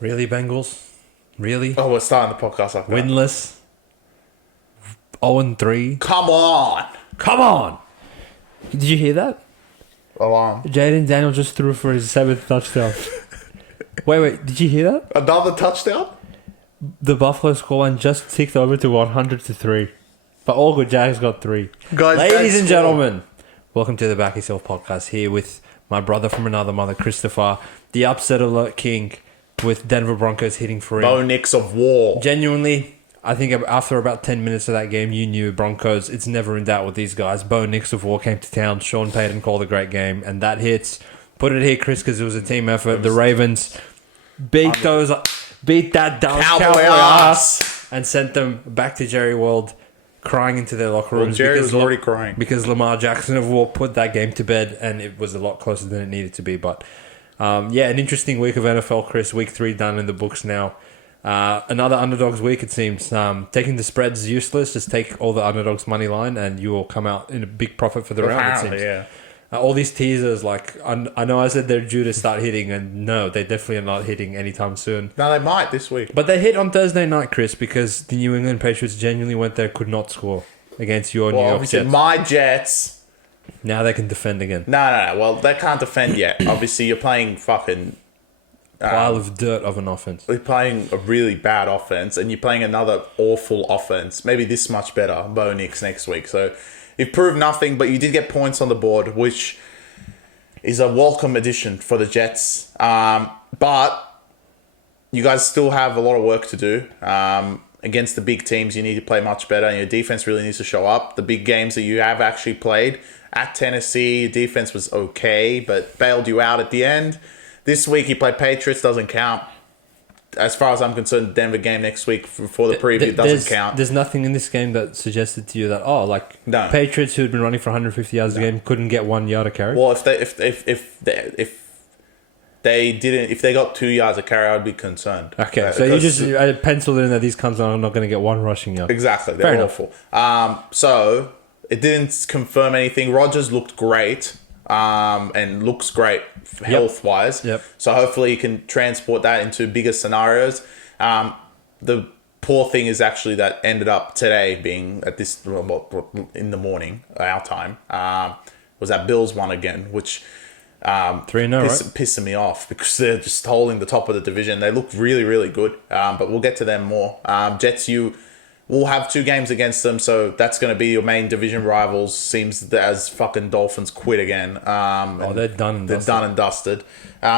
Really, Bengals? Really? Oh, we're starting the podcast like that. Winless? 0-3? Come on! Come on! Did you hear that? Alarm. Jaden Daniel just threw for his 7th touchdown. Wait, did you hear that? Another touchdown? The Buffalo scoreline just ticked over to 100-3. But all good, Jags got 3. Guys, Ladies and gentlemen, welcome to the Back Yourself Podcast, here with my brother from another mother, Christopher, the upset alert king, with Denver Broncos hitting for him. Bo Nix of war. Genuinely, I think after about 10 minutes of that game, you knew Broncos, it's never in doubt with these guys. Bo Nix of war came to town. Sean Payton called a great game, and that hits. Put it here, Chris, because it was a team effort. The Ravens beat that Dallas Cowboy ass and sent them back to Jerry World, crying into their locker rooms. Well, Jerry was already crying. Because Lamar Jackson of war put that game to bed, and it was a lot closer than it needed to be. But an interesting week of NFL, Chris. Week 3 done in the books now. Another underdogs week, it seems. Taking the spreads is useless. Just take all the underdogs money line, and you will come out in a big profit for the round, it seems. Yeah. All these teasers, I know I said they're due to start hitting, and no, they definitely are not hitting anytime soon. No, they might this week. But they hit on Thursday night, Chris, because the New England Patriots genuinely went there, could not score against your New York Jets. My Jets. Now they can defend again. No. Well, they can't defend yet. Obviously, you're playing fucking... Pile of dirt of an offense. You're playing a really bad offense, and you're playing another awful offense. Maybe this much better, Bo Nix next week. So you've proved nothing, but you did get points on the board, which is a welcome addition for the Jets. But you guys still have a lot of work to do. Against the big teams, you need to play much better, and your defense really needs to show up. The big games that you have actually played at Tennessee, your defense was okay, but bailed you out at the end. This week, you play Patriots, doesn't count. As far as I'm concerned, the Denver game next week for the preview doesn't count. There's nothing in this game that suggested to you that, no. Patriots, who had been running for 150 yards a game, couldn't get 1 yard a carry? Well, if they got 2 yards a carry, I'd be concerned. Okay, so you just penciled in that these comes are not going to get 1 rushing yard. Exactly, they're awful. So it didn't confirm anything. Rodgers looked great. And looks great health-wise. Yep. So hopefully you can transport that into bigger scenarios. The poor thing is actually that ended up today being at this in the morning, our time, was that Bills won again, which 3-0, right? Pissing me off because they're just holding the top of the division. They look really, really good, but we'll get to them more. Jets, we'll have 2 games against them, so that's going to be your main division rivals. Seems as fucking Dolphins quit again. They're done and dusted.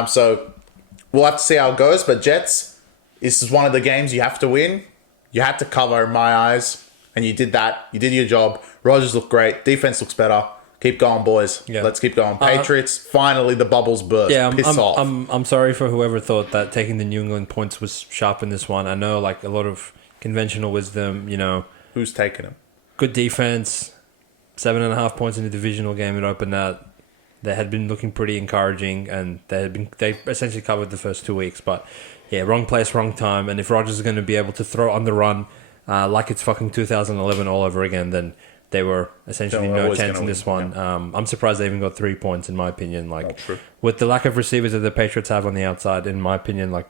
So we'll have to see how it goes. But Jets, this is one of the games you have to win. You had to cover in my eyes, and you did that. You did your job. Rodgers looked great. Defense looks better. Keep going, boys. Yeah. Let's keep going. Patriots, finally the bubbles burst. Yeah, Piss off. I'm sorry for whoever thought that taking the New England points was sharp in this one. I know, a lot of conventional wisdom, Who's taking him? Good defense, 7.5 points in the divisional game. It opened that. They had been looking pretty encouraging, and they essentially covered the first 2 weeks. But yeah, wrong place, wrong time. And if Rodgers is going to be able to throw on the run like it's fucking 2011 all over again, then they were essentially no chance in this one. Yeah. I'm surprised they even got 3 points, in my opinion. With the lack of receivers that the Patriots have on the outside, in my opinion,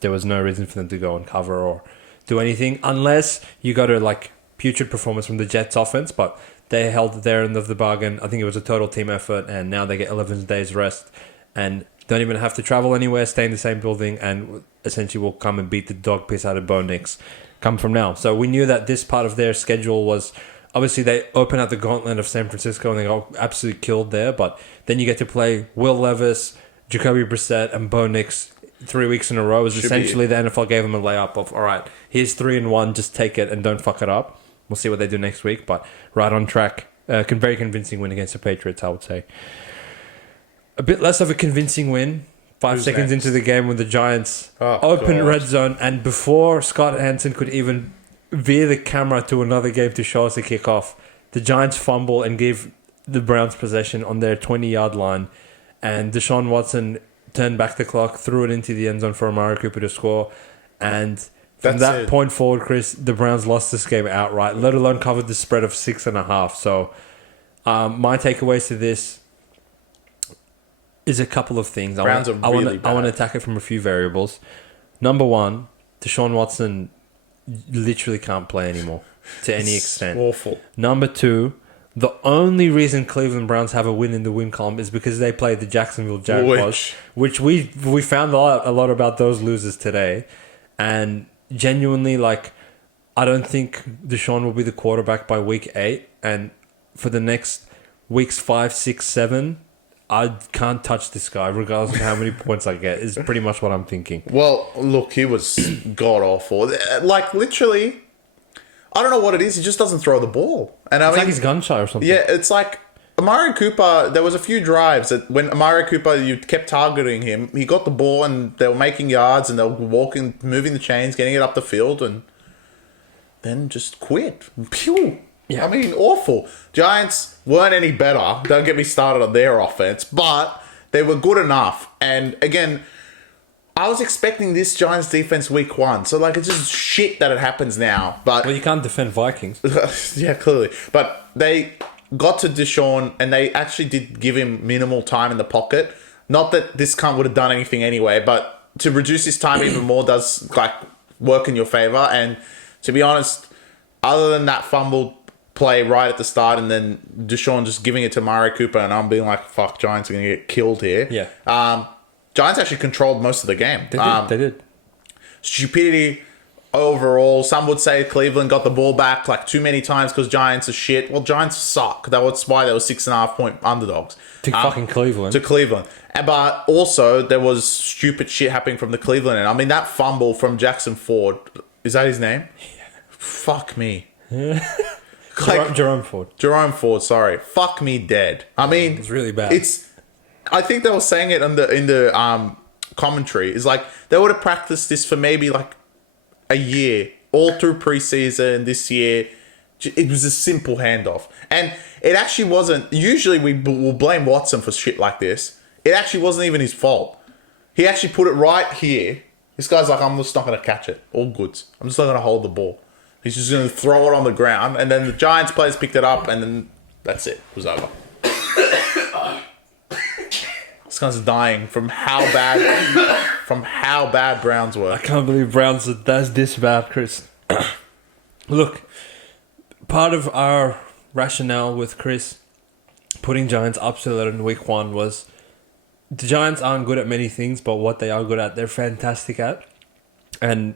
there was no reason for them to go and cover or do anything, unless you got a putrid performance from the Jets offense, but they held their end of the bargain. I think it was a total team effort, and now they get 11 days rest and don't even have to travel anywhere, stay in the same building, and essentially will come and beat the dog piss out of Bo Nix come from now. So we knew that this part of their schedule was, obviously they open up the gauntlet of San Francisco and they got absolutely killed there, but then you get to play Will Levis, Jacoby Brissett, and Bo Nix 3 weeks in a row. Is essentially the NFL gave them a layup of, all right, here's 3-1, just take it and don't fuck it up. We'll see what they do next week, but right on track. Very convincing win against the Patriots, I would say. A bit less of a convincing win. 5 seconds into the game when the Giants open red zone, and before Scott Hansen could even veer the camera to another game to show us the kickoff, the Giants fumble and give the Browns possession on their 20-yard line, and Deshaun Watson turned back the clock, threw it into the end zone for Amari Cooper to score, and from that point forward, Chris, the Browns lost this game outright, let alone covered the spread of 6.5. So my takeaways to this is a couple of things. I want to attack it from a few variables. Number one, Deshaun Watson literally can't play anymore to any extent. Awful. Number two, the only reason Cleveland Browns have a win in the win column is because they played the Jacksonville Jaguars, which we found a lot about those losers today. And genuinely, like, I don't think Deshaun will be the quarterback by week 8. And for the next weeks 5, 6, 7, I can't touch this guy regardless of how many points I get, is pretty much what I'm thinking. Well, look, he was god-awful. Like, literally, I don't know what it is. He just doesn't throw the ball. And It's like he's gun shy or something. Yeah, it's like Amari Cooper, there was a few drives that when Amari Cooper, you kept targeting him, he got the ball and they were making yards and they were walking, moving the chains, getting it up the field, and then just quit. Pew! Yeah. I mean, awful. Giants weren't any better. Don't get me started on their offense, but they were good enough. And again, I was expecting this Giants defense week 1. So, like, it's just shit that it happens now. But Well, you can't defend Vikings. yeah, clearly. But they got to Deshaun and they actually did give him minimal time in the pocket. Not that this cunt would have done anything anyway, but to reduce his time even more does, like, work in your favor. And to be honest, other than that fumble play right at the start and then Deshaun just giving it to Amari Cooper and I'm being like, fuck, Giants are going to get killed here. Yeah. Giants actually controlled most of the game. They did. Stupidity overall. Some would say Cleveland got the ball back like too many times because Giants are shit. Well, Giants suck. That was why they were 6.5 point underdogs. To fucking Cleveland. To Cleveland. But also, there was stupid shit happening from the Cleveland end. I mean, that fumble from Jackson Ford. Is that his name? Yeah. Fuck me. Jerome Ford. Jerome Ford, sorry. Fuck me dead. I mean, It's really bad. I think they were saying it in the commentary. It's like they would have practiced this for maybe like a year, all through preseason this year. It was a simple handoff, and it actually wasn't. Usually, we will blame Watson for shit like this. It actually wasn't even his fault. He actually put it right here. This guy's like, I'm just not going to catch it. All goods. I'm just not going to hold the ball. He's just going to throw it on the ground, and then the Giants players picked it up, and then that's it. It was over. This guy's dying from how bad Browns were. I can't believe Browns are this bad, Chris. Look, part of our rationale with Chris putting Giants upset in week 1 was the Giants aren't good at many things, but what they are good at, they're fantastic at. And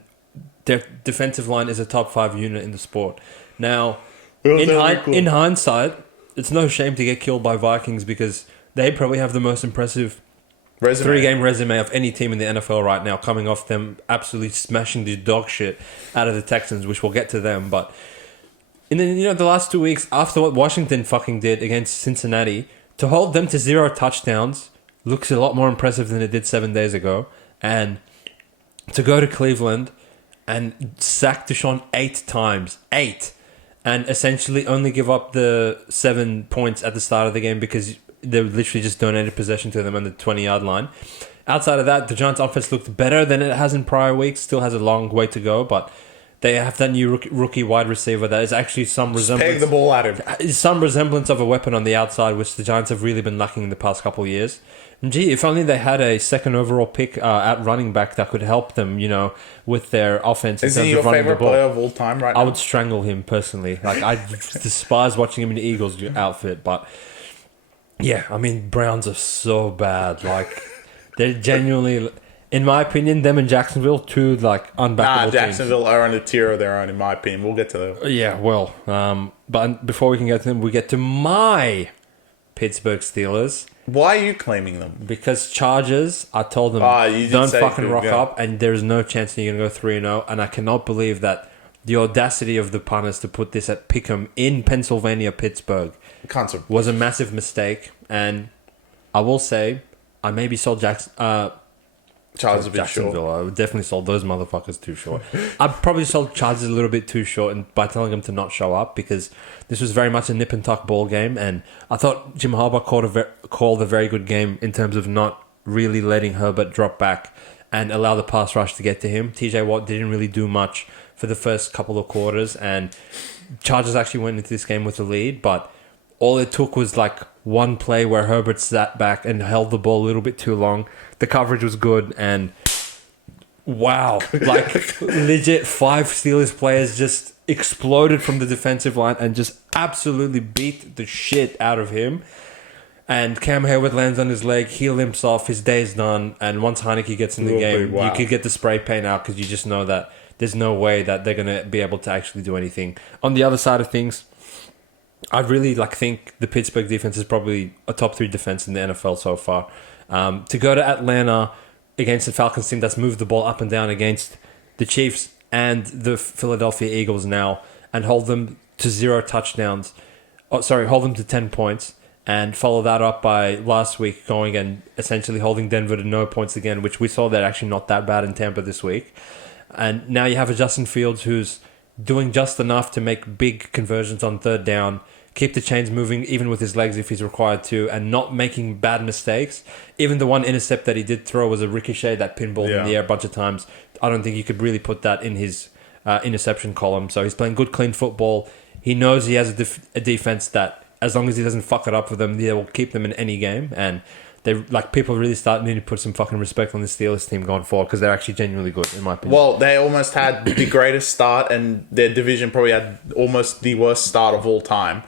their defensive line is a top 5 unit in the sport. Now, in hindsight, it's no shame to get killed by Vikings because they probably have the most impressive 3-game resume of any team in the NFL right now, coming off them absolutely smashing the dog shit out of the Texans, which we'll get to them. But in the last 2 weeks, after what Washington fucking did against Cincinnati, to hold them to 0 touchdowns looks a lot more impressive than it did 7 days ago. And to go to Cleveland and sack Deshaun 8 times, 8, and essentially only give up the 7 points at the start of the game because they literally just donated possession to them on the 20-yard line. Outside of that, the Giants' offense looked better than it has in prior weeks. Still has a long way to go, but they have that new rookie wide receiver that is actually some resemblance. Peg the ball at him. Some resemblance of a weapon on the outside, which the Giants have really been lacking in the past couple of years. And gee, if only they had a second overall pick at running back that could help them, with their offense. Is he your favorite player of all time right now? I would strangle him personally. Like, I despise watching him in the Eagles outfit, but yeah, I mean, Browns are so bad. Like, they're genuinely, in my opinion, them and Jacksonville, two like unbackable teams. Jacksonville are on a tier of their own, in my opinion. We'll get to them. Yeah, well, but before we can get to them, we get to my Pittsburgh Steelers. Why are you claiming them? Because Chargers, I told them, don't fucking rock up, and there's no chance that you're going to go 3-0. And I cannot believe that the audacity of the punters to put this at Pick'em in Pennsylvania, Pittsburgh, was a massive mistake. And I will say, I maybe sold Chargers a bit short. I definitely sold those motherfuckers too short. I probably sold Chargers a little bit too short and by telling them to not show up, because this was very much a nip and tuck ball game, and I thought Jim Harbaugh called a very good game in terms of not really letting Herbert drop back and allow the pass rush to get to him. TJ Watt didn't really do much for the first couple of quarters, and Chargers actually went into this game with a lead, but all it took was like one play where Herbert sat back and held the ball a little bit too long. The coverage was good, and Wow. Like, legit 5 Steelers players just exploded from the defensive line and just absolutely beat the shit out of him. And Cam Hayward lands on his leg, he limps off, his day's done. And once Heineke gets in the game, you could get the spray paint out because you just know that there's no way that they're going to be able to actually do anything. On the other side of things, I really think the Pittsburgh defense is probably a top 3 defense in the NFL so far. To go to Atlanta against the Falcons team that's moved the ball up and down against the Chiefs and the Philadelphia Eagles now and hold them to 0 touchdowns. Hold them to 10 points and follow that up by last week going and essentially holding Denver to no points again, which we saw that actually not that bad in Tampa this week. And now you have a Justin Fields who's doing just enough to make big conversions on 3rd down, keep the chains moving even with his legs if he's required to, and not making bad mistakes. Even the one intercept that he did throw was a ricochet that pinballed in the air a bunch of times. I don't think you could really put that in his interception column. So he's playing good, clean football. He knows he has a defense that, as long as he doesn't fuck it up for them, they will keep them in any game. And they people really start needing to put some fucking respect on the Steelers team going forward because they're actually genuinely good, in my opinion. Well, they almost had the greatest start, and their division probably had almost the worst start of all time.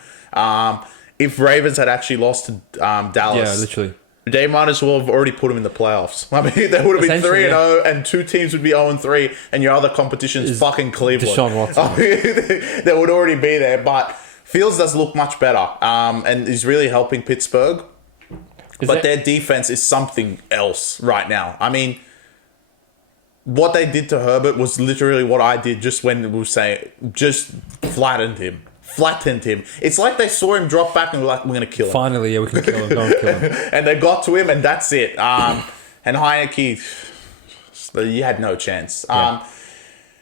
If Ravens had actually lost to Dallas, literally, they might as well have already put them in the playoffs. I mean, they would have been 3-0, and 2 teams would be 0-3, and your other competition's fucking Cleveland. Deshaun Watson. They would already be there, but Fields does look much better, and is really helping Pittsburgh. Their defense is something else right now. I mean, what they did to Herbert was literally what I did just when we were saying, just flattened him. It's like they saw him drop back and were like, we're going to kill him. Finally, yeah, we can kill him. Go and kill him. And they got to him, and that's it. And Heineke, you had no chance.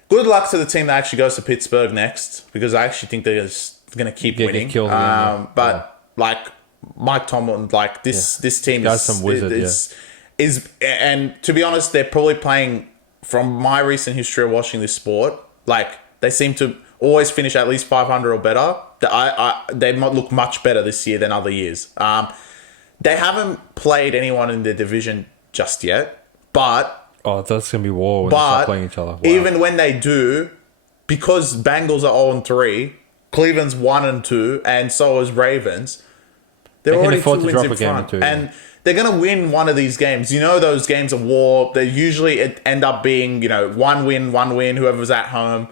Good luck to the team that actually goes to Pittsburgh next, because I actually think they're just going to keep winning. Mike Tomlin, this team is, and to be honest, they're probably playing, from my recent history of watching this sport, they seem to always finish at least 500 or better. They might look much better this year than other years. They haven't played anyone in their division just yet, but that's gonna be war when they start playing each other. Wow. Even when they do, because Bengals are 0-3, Cleveland's 1-2, and so is Ravens. They're already 2 wins in front, and they're going to win one of these games. You know, those games of war, they usually end up being, one win, whoever's at home.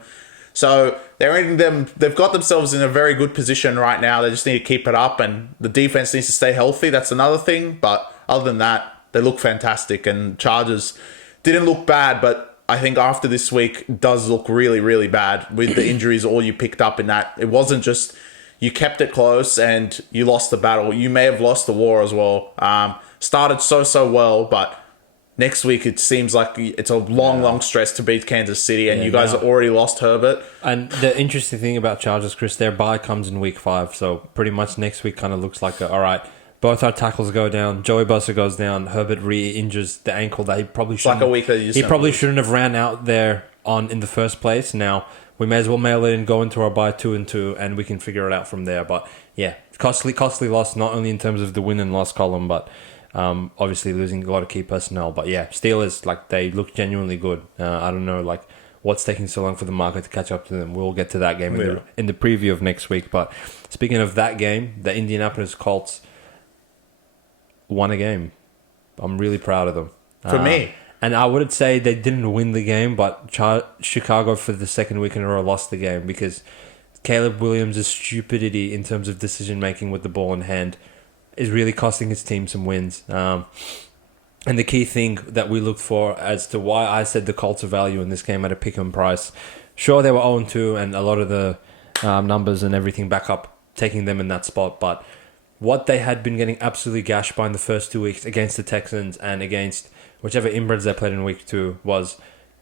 So they've got themselves in a very good position right now. They just need to keep it up, and the defense needs to stay healthy. That's another thing. But other than that, they look fantastic. And Chargers didn't look bad, but I think after this week does look really, really bad with the injuries, all you picked up in that. It wasn't just you kept it close and you lost the battle. You may have lost the war as well. Started so well, but next week it seems like it's a long stretch to beat Kansas City, and you guys have already lost Herbert. And the interesting thing about Chargers, Chris, their bye comes in week 5, so pretty much next week kind of looks like all right, both our tackles go down, Joey Bosa goes down, Herbert re-injures the ankle that he probably shouldn't. Like a week that he probably shouldn't have ran out there in the first place. Now we may as well mail it and go into our bye 2-2, and we can figure it out from there. But yeah, costly loss, not only in terms of the win and loss column, but obviously losing a lot of key personnel. But yeah, Steelers, they look genuinely good. I don't know, what's taking so long for the market to catch up to them. We'll get to that game in the preview of next week. But speaking of that game, the Indianapolis Colts won a game. I'm really proud of them. For me. And I wouldn't say they didn't win the game, but Chicago for the second week in a row lost the game because Caleb Williams' stupidity in terms of decision-making with the ball in hand is really costing his team some wins. And the key thing that we looked for as to why I said the Colts are value in this game at a pick-em price, sure, they were 0-2 and a lot of the numbers and everything back up taking them in that spot, but what they had been getting absolutely gashed by in the first 2 weeks against the Texans and against whichever inbreds they played in week 2 was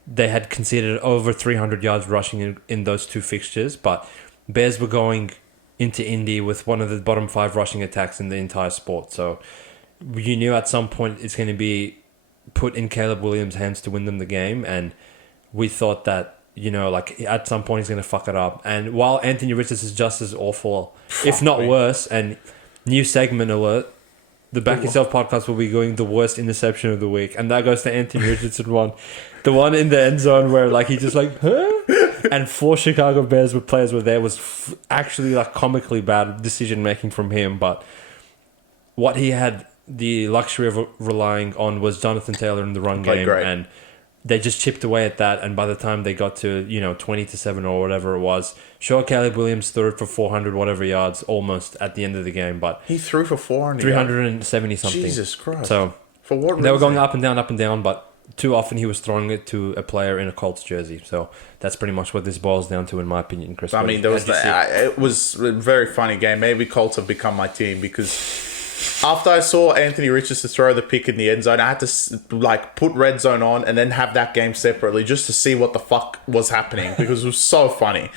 they had conceded over 300 yards rushing in those 2 fixtures, but Bears were going into Indy with one of the bottom 5 rushing attacks in the entire sport. So you knew at some point it's going to be put in Caleb Williams' hands to win them the game, and we thought that, at some point he's going to fuck it up. And while Anthony Richards is just as awful, if not worse, and new segment alert, the Back Yourself podcast will be going the worst interception of the week, and that goes to Anthony Richardson one. The one in the end zone where like he just like, huh? And 4 Chicago Bears players were there was actually like comically bad decision making from him. But what he had the luxury of relying on was Jonathan Taylor in the run game, and they just chipped away at that. And by the time they got to 20-7 or whatever it was, sure, Caleb Williams threw it for 400 whatever yards almost at the end of the game, but he threw for 400, 370 something. Jesus Christ! So for what reason? They were going up and down, but too often he was throwing it to a player in a Colts jersey. So that's pretty much what this boils down to, in my opinion, Chris. I mean, it was a very funny game. Maybe Colts have become my team because after I saw Anthony Richardson throw the pick in the end zone, I had to like put Red Zone on and then have that game separately just to see what the fuck was happening because it was so funny.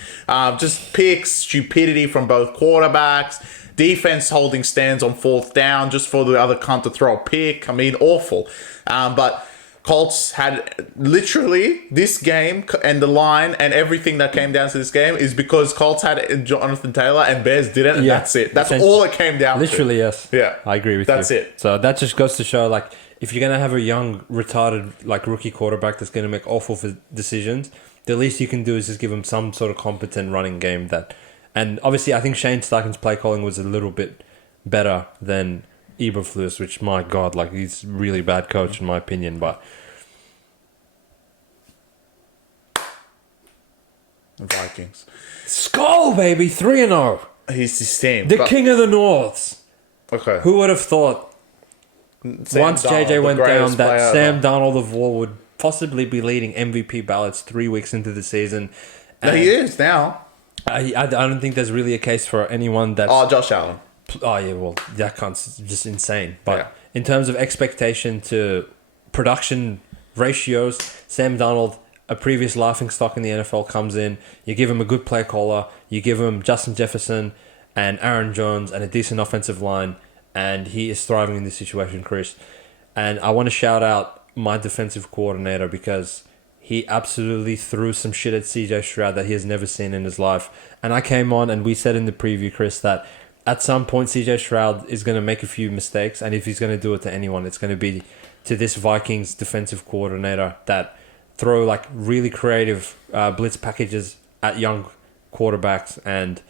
Just picks, stupidity from both quarterbacks, defense holding stands on 4th down just for the other cunt to throw a pick. I mean, awful. But Colts had literally this game and the line and everything that came down to this game is because Colts had Jonathan Taylor and Bears didn't, and that's it. That's all it came down to. Literally, yes. Yeah. I agree with you. That's it. So that just goes to show, like, if you're going to have a young, retarded, like, rookie quarterback that's going to make awful decisions, the least you can do is just give him some sort of competent running game that... And obviously, I think Shane Steichen's play calling was a little bit better than Eberflus, which, my God, like, he's a really bad coach in my opinion, but... Vikings. Skull, baby, 3-0. He's his team. The king of the Norths. Okay. Who would have thought once JJ went down that Sam Darnold of War would possibly be leading MVP ballots 3 weeks into the season? No, he is now. I don't think there's really a case for anyone that's... Oh, Josh Allen. Oh, yeah, well, that cunt's just insane. But in terms of expectation to production ratios, Sam Darnold, a previous laughingstock in the NFL, comes in. You give him a good play caller. You give him Justin Jefferson and Aaron Jones and a decent offensive line, and he is thriving in this situation, Chris. And I want to shout out my defensive coordinator because he absolutely threw some shit at CJ Stroud that he has never seen in his life. And I came on and we said in the preview, Chris, that at some point CJ Stroud is going to make a few mistakes, and if he's going to do it to anyone, it's going to be to this Vikings defensive coordinator that throw like really creative blitz packages at young quarterbacks, and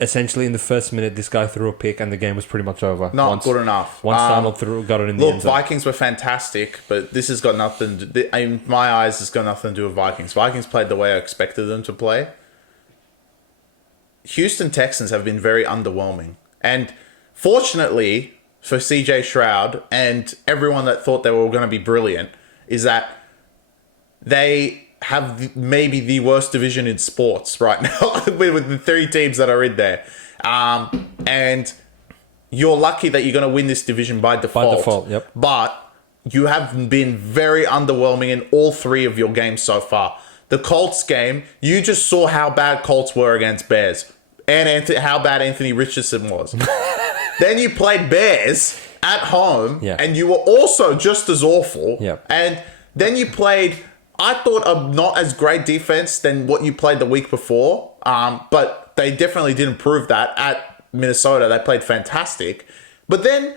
essentially in the first minute this guy threw a pick and the game was pretty much over. Not good enough. Once Darnold got it in the end zone. Vikings were fantastic, but this has got nothing in my eyes, it's got nothing to do with Vikings. Vikings played the way I expected them to play. Houston Texans have been very underwhelming, and fortunately for CJ Stroud and everyone that thought they were going to be brilliant is that they have maybe the worst division in sports right now with the 3 teams that are in there. And you're lucky that you're going to win this division by default. By default, yep. But you have been very underwhelming in all 3 of your games so far. The Colts game, you just saw how bad Colts were against Bears and how bad Anthony Richardson was. Then you played Bears at home, and you were also just as awful. Yep. And then you played... I thought a not as great defense than what you played the week before, but they definitely didn't prove that at Minnesota. They played fantastic. But then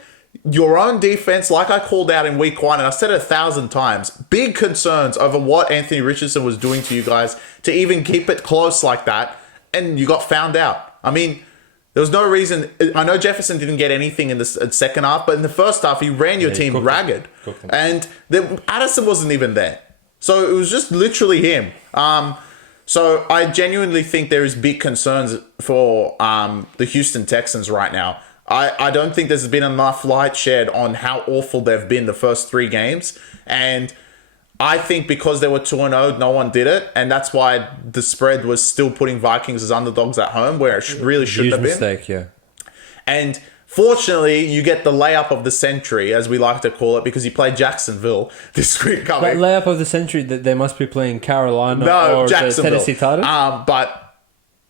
your own defense, like I called out in week 1, and I said it 1,000 times, big concerns over what Anthony Richardson was doing to you guys to even keep it close like that, and you got found out. I mean, there was no reason. I know Jefferson didn't get anything in the second half, but in the first half, he ran your team ragged. And Addison wasn't even there. So it was just literally him. So I genuinely think there is big concerns for the Houston Texans right now. I don't think there's been enough light shed on how awful they've been the first 3 games. And I think because they were 2-0, no one did it. And that's why the spread was still putting Vikings as underdogs at home, where it really shouldn't have been. Mistake, yeah. And fortunately, you get the layup of the century, as we like to call it, because you play Jacksonville this week coming. That layup of the century, that they must be playing Carolina or the Tennessee Titans? But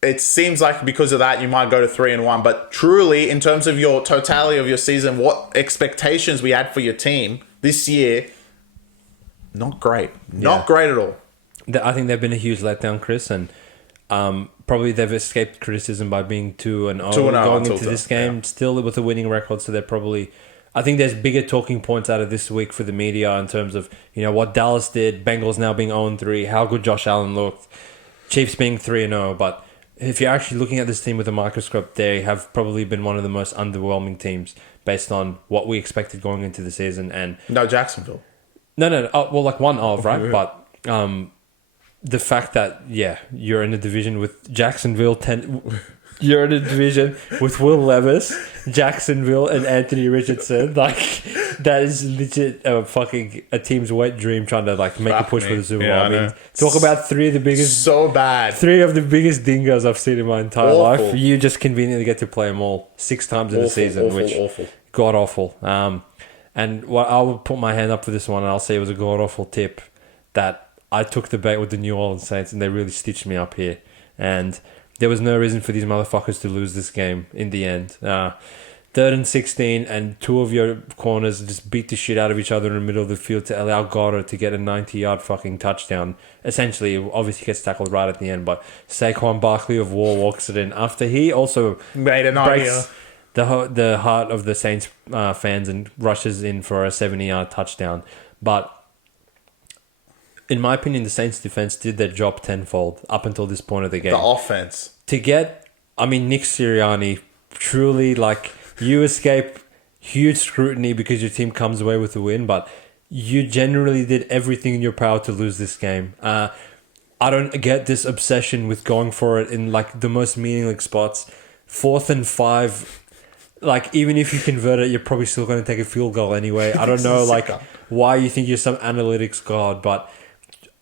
it seems like because of that, you might go to 3-1. But truly, in terms of your totality of your season, what expectations we had for your team this year, not great. Not great at all. I think they've been a huge letdown, Chris, and probably they've escaped criticism by being 2-0 going into this game, still with a winning record, so they're probably I think there's bigger talking points out of this week for the media in terms of, what Dallas did, Bengals now being 0-3, how good Josh Allen looked, Chiefs being 3-0. But if you're actually looking at this team with a microscope, they have probably been one of the most underwhelming teams based on what we expected going into the season. And No, Jacksonville. No. Well, like one of, right? Yeah. But the fact that, you're in a division with Jacksonville, you're in a division with Will Levis, Jacksonville, and Anthony Richardson. Like, that is legit a team's wet dream trying to, make a push for the Super Bowl. I mean, talk about three of the biggest dingoes I've seen in my entire life. You just conveniently get to play them all 6 times in the season, which god awful. And I will put my hand up for this one, and I'll say it was a god awful tip that I took the bait with the New Orleans Saints, and they really stitched me up here. And there was no reason for these motherfuckers to lose this game in the end. 3rd and 16, and 2 of your corners just beat the shit out of each other in the middle of the field to allow Goddard to get a 90-yard fucking touchdown. Essentially, obviously gets tackled right at the end, but Saquon Barkley of War walks it in after he also made an breaks the heart of the Saints fans and rushes in for a 70-yard touchdown. But in my opinion, the Saints defense did their job tenfold up until this point of the game. The offense. To get, Nick Sirianni, truly, you escape huge scrutiny because your team comes away with the win, but you generally did everything in your power to lose this game. I don't get this obsession with going for it in, the most meaningless spots. 4th and 5, even if you convert it, you're probably still going to take a field goal anyway. I don't know, why you think you're some analytics god, but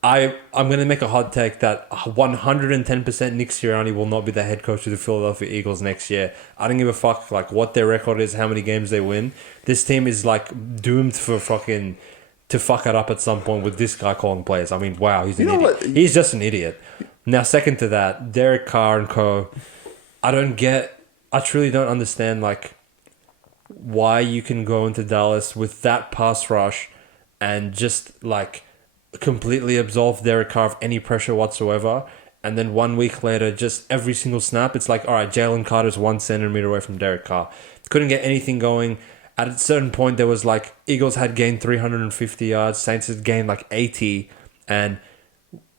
I'm going to make a hot take that 110% Nick Sirianni will not be the head coach of the Philadelphia Eagles next year. I don't give a fuck what their record is, how many games they win. This team is doomed for to fuck it up at some point with this guy calling plays. I mean, wow, he's an idiot. He's just an idiot. Now, second to that, Derek Carr and co. I truly don't understand why you can go into Dallas with that pass rush and just completely absolve Derek Carr of any pressure whatsoever, and then 1 week later, just every single snap, it's all right, Jalen Carter's 1 centimeter away from Derek Carr. Couldn't get anything going. At a certain point, there was Eagles had gained 350 yards, Saints had gained 80, and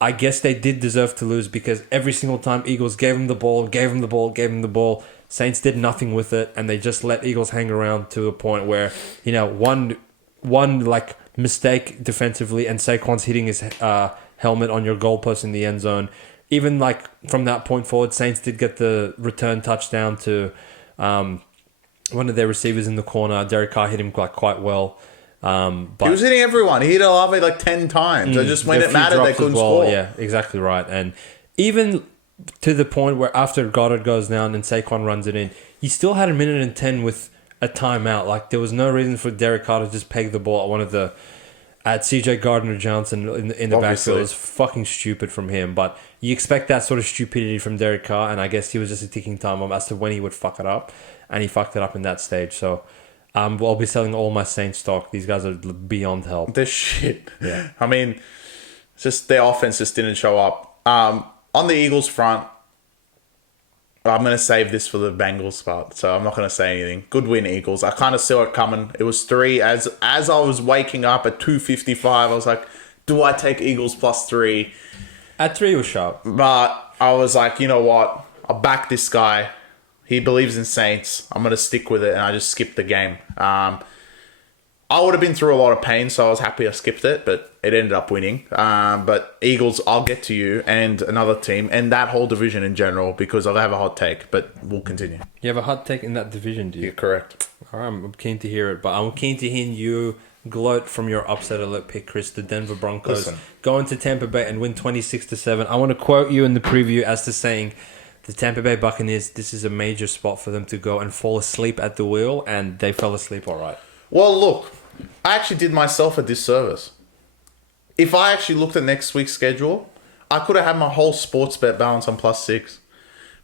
I guess they did deserve to lose because every single time Eagles gave them the ball, Saints did nothing with it, and they just let Eagles hang around to a point where, one mistake defensively and Saquon's hitting his helmet on your goalpost in the end zone. Even from that point forward, Saints did get the return touchdown to one of their receivers in the corner. Derek Carr hit him quite well. But he was hitting everyone. He hit Olave 10 times. Just when it mattered, they couldn't score. Yeah, exactly right. And even to the point where after Goddard goes down and Saquon runs it in, he still had 1:10 with a timeout. There was no reason for Derek Carr to just peg the ball at CJ Gardner-Johnson in the backfield. It was fucking stupid from him, but you expect that sort of stupidity from Derek Carr, and I guess he was just a ticking time bomb as to when he would fuck it up, and he fucked it up in that stage. So I'll be selling all my Saints stock. These guys are beyond help. They're shit. Yeah. I mean, just their offense just didn't show up. On the Eagles front, I'm going to save this for the Bengals part, so I'm not going to say anything. Good win, Eagles. I kind of saw it coming. It was 3. As I was waking up at 2:55, I was like, do I take Eagles +3? At 3 was sharp. But I was like, you know what? I'll back this guy. He believes in Saints. I'm going to stick with it, and I just skipped the game. I would have been through a lot of pain, so I was happy I skipped it, but it ended up winning. But Eagles, I'll get to you and another team and that whole division in general because I have a hot take, but we'll continue. You have a hot take in that division, do you? You're correct. All right, I'm keen to hear it, but I'm keen to hear you gloat from your upset alert pick, Chris. The Denver Broncos go into Tampa Bay and win 26-7. I want to quote you in the preview as to saying the Tampa Bay Buccaneers, this is a major spot for them to go and fall asleep at the wheel, and they fell asleep all right. Well, look, I actually did myself a disservice. If I actually looked at next week's schedule, I could have had my whole sports bet balance on +6.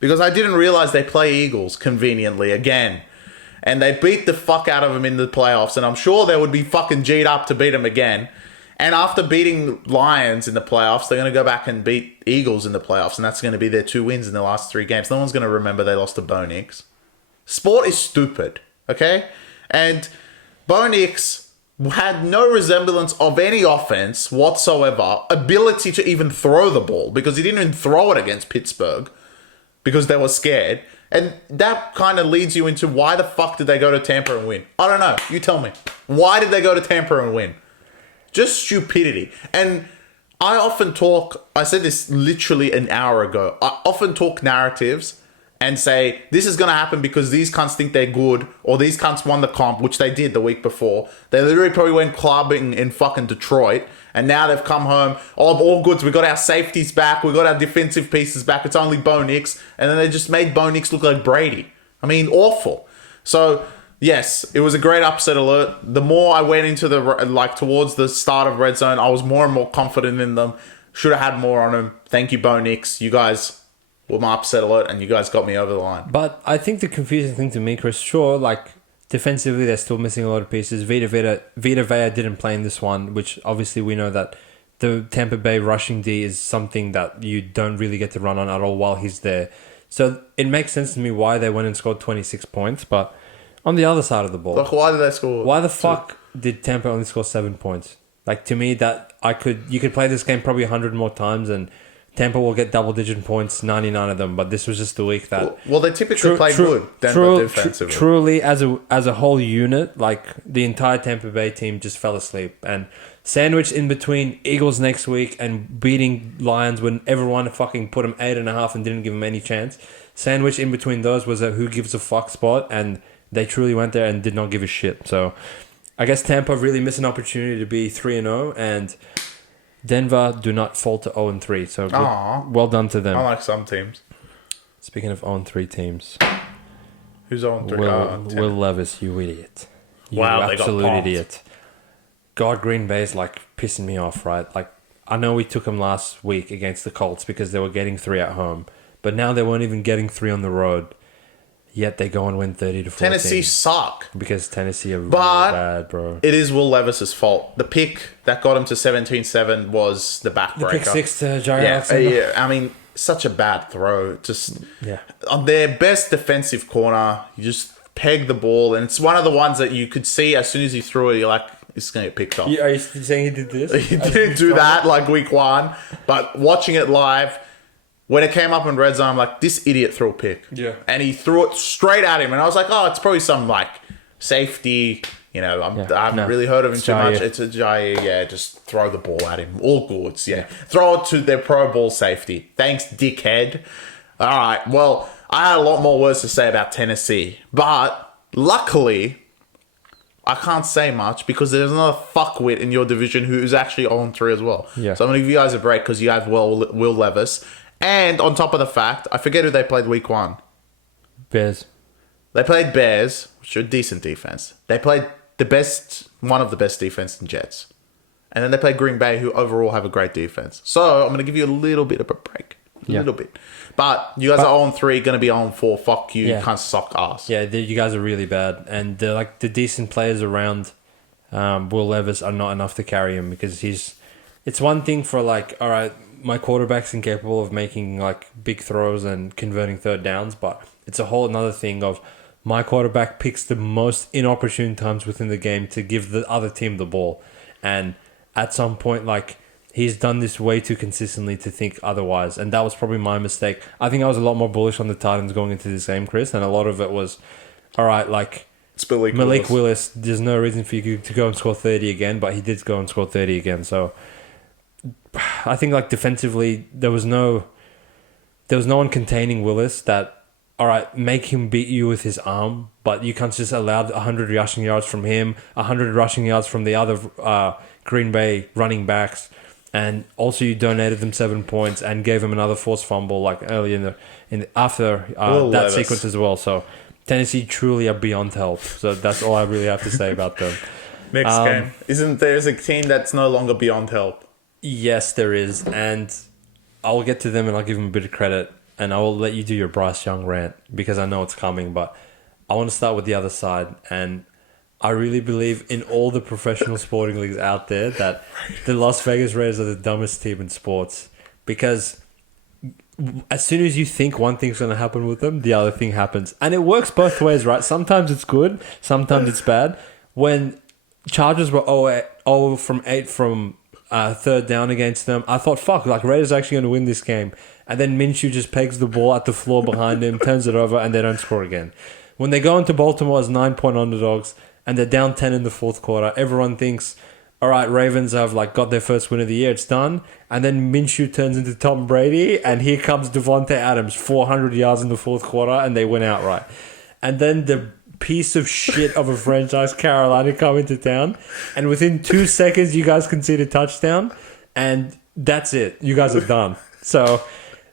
Because I didn't realize they play Eagles conveniently again. And they beat the fuck out of them in the playoffs. And I'm sure they would be fucking G'd up to beat them again. And after beating Lions in the playoffs, they're going to go back and beat Eagles in the playoffs. And that's going to be their 2 wins in the last 3 games. No one's going to remember they lost to Bo Nix. Sport is stupid. Okay? And Bo Nix had no resemblance of any offense whatsoever, ability to even throw the ball, because he didn't even throw it against Pittsburgh because they were scared. And that kind of leads you into why the fuck did they go to Tampa and win? I don't know. You tell me. Why did they go to Tampa and win? Just stupidity. And I often talk, I said this literally an hour ago, I often talk narratives and say, this is going to happen because these cunts think they're good, or these cunts won the comp, which they did the week before. They literally probably went clubbing in fucking Detroit, and now they've come home. Oh, all goods. We got our safeties back. We got our defensive pieces back. It's only Bo Nix. And then they just made Bo Nix look like Brady. I mean, awful. So, yes, it was a great upset alert. The more I went into towards the start of Red Zone, I was more and more confident in them. Should have had more on them. Thank you, Bo Nix. You guys were my upset alert, and you guys got me over the line. But I think the confusing thing to me, Chris, sure, like, defensively, they're still missing a lot of pieces. Vita Vea didn't play in this one, which obviously we know that the Tampa Bay rushing D is something that you don't really get to run on at all while he's there. So it makes sense to me why they went and scored 26 points. But on the other side of the ball, Like, why did they score? Why the fuck did Tampa only score 7 points? Like, to me, that you could play this game probably 100 more times and Tampa will get double-digit points, 99 of them. But this was just the week that... Well, they typically play good defensively. Truly, as a whole unit, like, the entire Tampa Bay team just fell asleep. And sandwiched in between Eagles next week and beating Lions when everyone fucking put them 8.5 and didn't give them any chance. Sandwiched in between those was a who gives a fuck spot, and they truly went there and did not give a shit. So, I guess Tampa really missed an opportunity to be 3-0, and Denver do not fall to 0-3. So, well done to them. I like some teams. Speaking of 0-3 teams, who's 0-3? Will Levis, you idiot! You Wow, they got absolute pumped. idiot. God, Green Bay's like pissing me off, right? Like, I know we took them last week against the Colts because they were getting 3 at home, but now they weren't even getting 3 on the road. Yet they go and win 30-14. Tennessee suck. Because Tennessee are really bad, bro. It is Will Levis's fault. The pick that got him to 17-7 was the backbreaker. The pick 6 to Jared Alexander. Yeah, I mean, such a bad throw. Just yeah. On their best defensive corner, you just peg the ball, and it's one of the ones that you could see as soon as he threw it, you're like, it's going to get picked off. Are you saying he did this? He didn't do that like week 1, but watching it live, when it came up in red zone, I'm like, this idiot threw a pick. Yeah. And he threw it straight at him. And I was like, oh, it's probably some like safety. You know, I haven't really heard of him too much. It's a Jair. Yeah, just throw the ball at him. All goods. Yeah. Throw it to their Pro Bowl safety. Thanks, dickhead. All right. Well, I had a lot more words to say about Tennessee. But luckily, I can't say much because there's another fuckwit in your division who's actually 0-3 as well. Yeah. So I'm going to give you guys a break because you have Will Levis. And on top of the fact, I forget who they played week 1. Bears. They played Bears, which are a decent defense. They played one of the best defense in Jets. And then they played Green Bay, who overall have a great defense. So I'm going to give you a little bit of a break. A little bit. But you guys are 0-3, going to be 0-4. Fuck you. You can't suck ass. Yeah, you guys are really bad. And the decent players around Will Levis are not enough to carry him because it's one thing for like, all right, my quarterback's incapable of making like big throws and converting third downs, but it's a whole another thing of my quarterback picks the most inopportune times within the game to give the other team the ball. And at some point, like, he's done this way too consistently to think otherwise. And that was probably my mistake. I think I was a lot more bullish on the Titans going into this game, Chris, and a lot of it was, all right, like, Malik Willis, there's no reason for you to go and score 30 again, but he did go and score 30 again. So I think like defensively, there was no one containing Willis that, all right, make him beat you with his arm, but you can't just allow 100 rushing yards from him, 100 rushing yards from the other Green Bay running backs, and also you donated them 7 points and gave him another forced fumble like early after that sequence as well. So Tennessee truly are beyond help. So that's all I really have to say about them. Next game. Isn't there a team that's no longer beyond help? Yes, there is, and I'll get to them and I'll give them a bit of credit, and I will let you do your Bryce Young rant because I know it's coming, but I want to start with the other side, and I really believe in all the professional sporting leagues out there that the Las Vegas Raiders are the dumbest team in sports because as soon as you think one thing's going to happen with them, the other thing happens, and it works both ways, right? Sometimes it's good, sometimes it's bad. when Chargers were 0 from 8 from third down against them, I thought, fuck, like Raiders are actually going to win this game. And then Minshew just pegs the ball at the floor behind him, turns it over, and they don't score again. When they go into Baltimore as 9-point underdogs and they're down 10 in the fourth quarter, everyone thinks, all right, Ravens have like got their first win of the year, it's done. And then Minshew turns into Tom Brady, and here comes Devontae Adams, 400 yards in the fourth quarter, and they win outright. And then the piece of shit of a franchise, Carolina, come into town, and within 2 seconds, you guys concede a touchdown, and that's it. You guys are done. So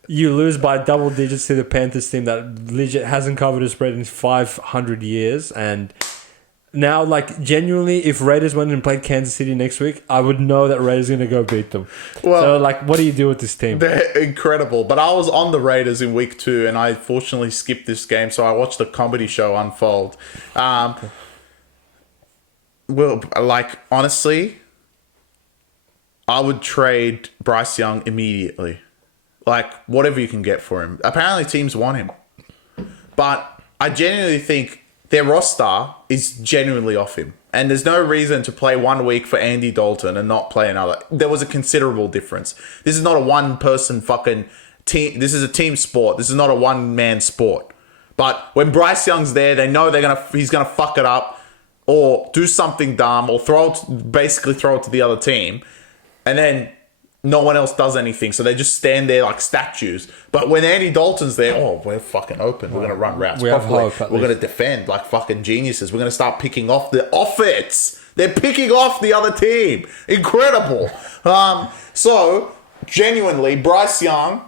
you lose by double digits to the Panthers team that legit hasn't covered a spread in 500 years, and now, like, genuinely, if Raiders went and played Kansas City next week, I would know that Raiders are going to go beat them. Well, so, like, what do you do with this team? They're incredible. But I was on the Raiders in week 2, and I fortunately skipped this game, so I watched the comedy show unfold. Well, like, honestly, I would trade Bryce Young immediately. Like, whatever you can get for him. Apparently, teams want him. But I genuinely think their roster is genuinely off him. And there's no reason to play 1 week for Andy Dalton and not play another. There was a considerable difference. This is not a one-person fucking team. This is a team sport. This is not a one-man sport. But when Bryce Young's there, they know he's gonna fuck it up or do something dumb or basically throw it to the other team. And then no one else does anything, so they just stand there like statues. But when Andy Dalton's there, we're fucking open. We're going to run routes properly. We're going to defend like fucking geniuses. We're going to start picking off the offense. They're picking off the other team. Incredible. So, genuinely, Bryce Young,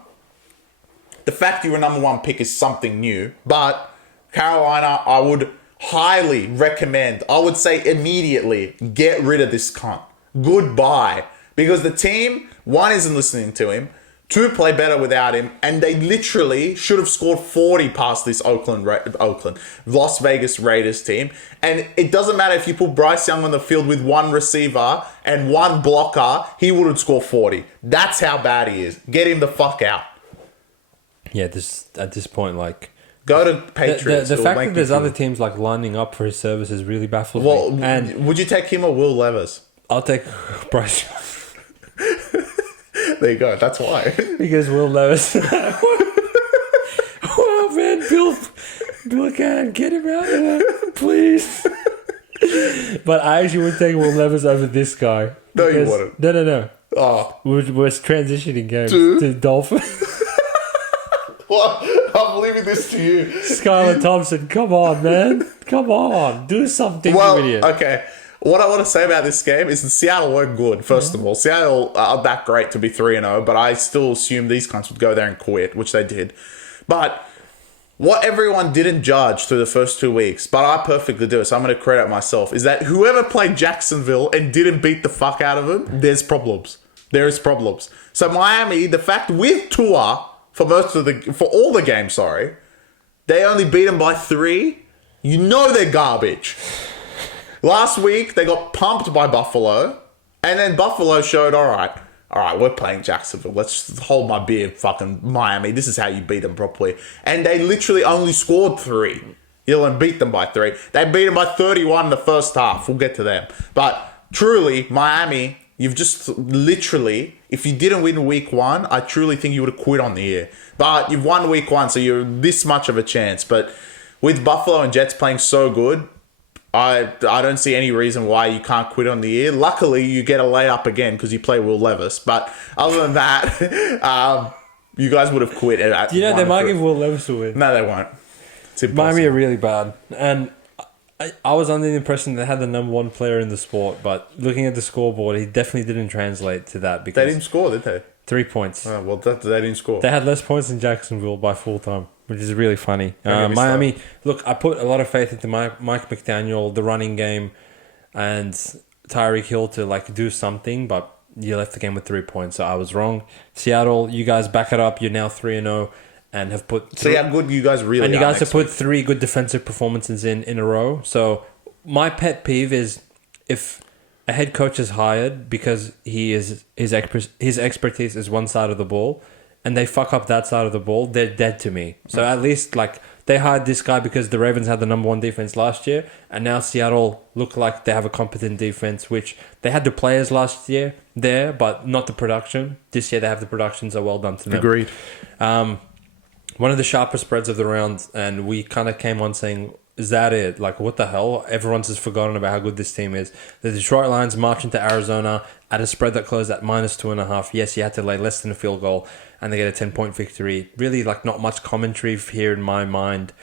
the fact you were number 1 pick is something new. But Carolina, I would highly recommend, I would say immediately, get rid of this cunt. Goodbye. Because the team, 1, isn't listening to him, 2, play better without him, and they literally should have scored 40 past this Las Vegas Raiders team. And it doesn't matter if you put Bryce Young on the field with 1 receiver and 1 blocker, he wouldn't score 40. That's how bad he is. Get him the fuck out. Yeah, at this point, like, go to Patriots. The fact that there's other teams like lining up for his services really baffles me. And would you take him or Will Levis? I'll take Bryce. There you go. That's why. Because Will Levis. Oh man, Bill can't get him out of there, please. But I actually would take Will Levis over this guy. No, you wouldn't. No. Oh, we're transitioning games to Dolphins. Well, I'm leaving this to you. Skylar Thompson, come on, man. Come on. Do something, you idiot. Okay. What I want to say about this game is that Seattle weren't good, first of all. Seattle are that great to be 3-0, but I still assumed these cunts would go there and quit, which they did. But what everyone didn't judge through the first 2 weeks, but I perfectly do, so I'm going to credit myself, is that whoever played Jacksonville and didn't beat the fuck out of them, there's problems. There is problems. So Miami, the fact with Tua, for all the games, they only beat them by 3. You know they're garbage. Last week, they got pumped by Buffalo, and then Buffalo showed, all right, we're playing Jacksonville. Let's just hold my beer, fucking Miami. This is how you beat them properly. And they literally only scored 3. And beat them by 3. They beat them by 31 in the first half. We'll get to them. But truly, Miami, you've just literally, if you didn't win week 1, I truly think you would have quit on the year. But you've won week 1, so you're this much of a chance. But with Buffalo and Jets playing so good, I don't see any reason why you can't quit on the year. Luckily, you get a layup again because you play Will Levis. But other than that, you guys would have quit. They might give Will Levis a win. No, they won't. It's impossible. Miami are really bad. And I was under the impression they had the number 1 player in the sport. But looking at the scoreboard, he definitely didn't translate to that. Because they didn't score, did they? 3 points. Oh, well, they didn't score. They had less points than Jacksonville by full time, which is really funny. Miami, look, I put a lot of faith into Mike McDaniel, the running game, and Tyreek Hill to do something, but you left the game with 3 points, so I was wrong. Seattle, you guys back it up. You're now 3-0 and have put... See how good you guys really are. And you guys have put 3 good defensive performances in a row. So my pet peeve is if a head coach is hired because his expertise is one side of the ball, and they fuck up that side of the ball, they're dead to me. So at least they hired this guy because the Ravens had the number one defense last year, and now Seattle look like they have a competent defense, which they had the players last year there, but not the production. This year they have the production, so well done to them. Agreed. One of the sharpest spreads of the round, and we kind of came on saying, is that it? Like, what the hell? Everyone's just forgotten about how good this team is. The Detroit Lions march into Arizona at a spread that closed at -2.5. Yes, you had to lay less than a field goal, and they get a 10-point victory. Really, like, not much commentary here in my mind.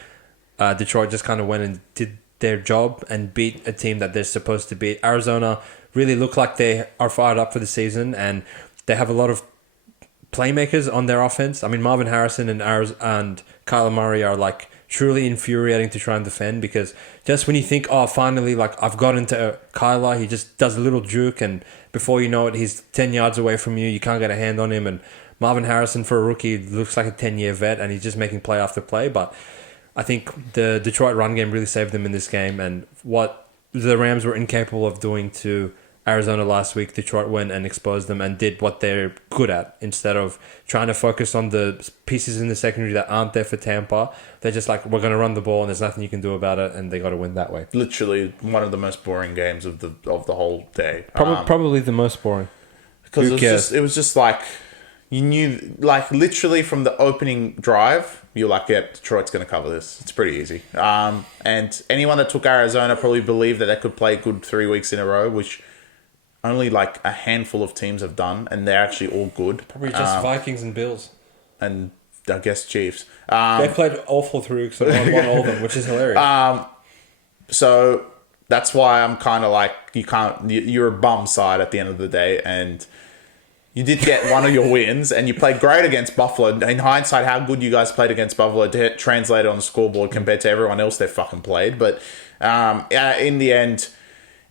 Detroit just kind of went and did their job and beat a team that they're supposed to beat. Arizona really look like they are fired up for the season, and they have a lot of playmakers on their offense. I mean, Marvin Harrison and Kyler Murray are, like, truly infuriating to try and defend, because just when you think, oh, finally, like, I've got into Kyler, he just does a little juke, and before you know it, he's 10 yards away from you. You can't get a hand on him. And Marvin Harrison, for a rookie, looks like a 10-year vet, and he's just making play after play. But I think the Detroit run game really saved them in this game, and what the Rams were incapable of doing to Arizona last week, Detroit went and exposed them and did what they're good at. Instead of trying to focus on the pieces in the secondary that aren't there for Tampa, they're just like, we're going to run the ball and there's nothing you can do about it, and they got to win that way. Literally one of the most boring games of the whole day. Probably the most boring. Because it was just like, you knew, like, literally from the opening drive, you're like, yep, Detroit's going to cover this. It's pretty easy. And anyone that took Arizona probably believed that they could play good 3 weeks in a row, which only like a handful of teams have done, and they're actually all good. Probably just Vikings and Bills. And I guess Chiefs. They played all 4 3 weeks and won all of them, which is hilarious. So that's why I'm kind of like, you're a bum side at the end of the day, and you did get one of your wins, and you played great against Buffalo. In hindsight, how good you guys played against Buffalo translated on the scoreboard compared to everyone else they fucking played. But in the end,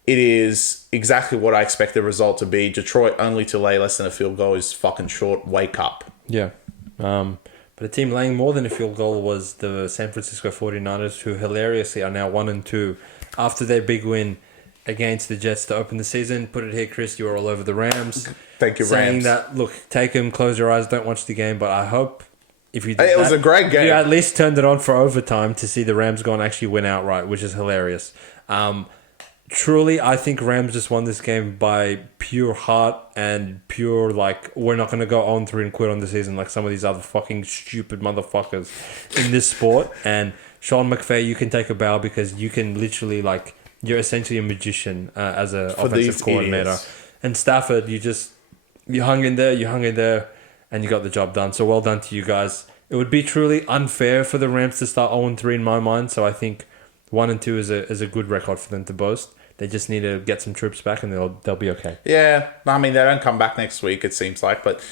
it is exactly what I expect the result to be. Detroit only to lay less than a field goal is fucking short. Wake up. Yeah. But a team laying more than a field goal was the San Francisco 49ers, who hilariously are now 1-2 after their big win against the Jets to open the season. Put it here, Chris, you were all over the Rams. Thank you, saying Rams. That, look, take them, close your eyes, don't watch the game, but I hope if you did it was a great game. You at least turned it on for overtime to see the Rams go and actually win outright, which is hilarious. Truly, I think Rams just won this game by pure heart and pure, like, we're not going to go 0-3 and quit on the season like some of these other fucking stupid motherfuckers in this sport. And Sean McVay, you can take a bow, because you can literally, like, you're essentially a magician as an offensive coordinator. Idiots. And Stafford, you hung in there, and you got the job done. So well done to you guys. It would be truly unfair for the Rams to start 0-3 in my mind. So I think 1-2 is a good record for them to boast. They just need to get some troops back, and they'll be okay. Yeah, I mean, they don't come back next week, it seems like, but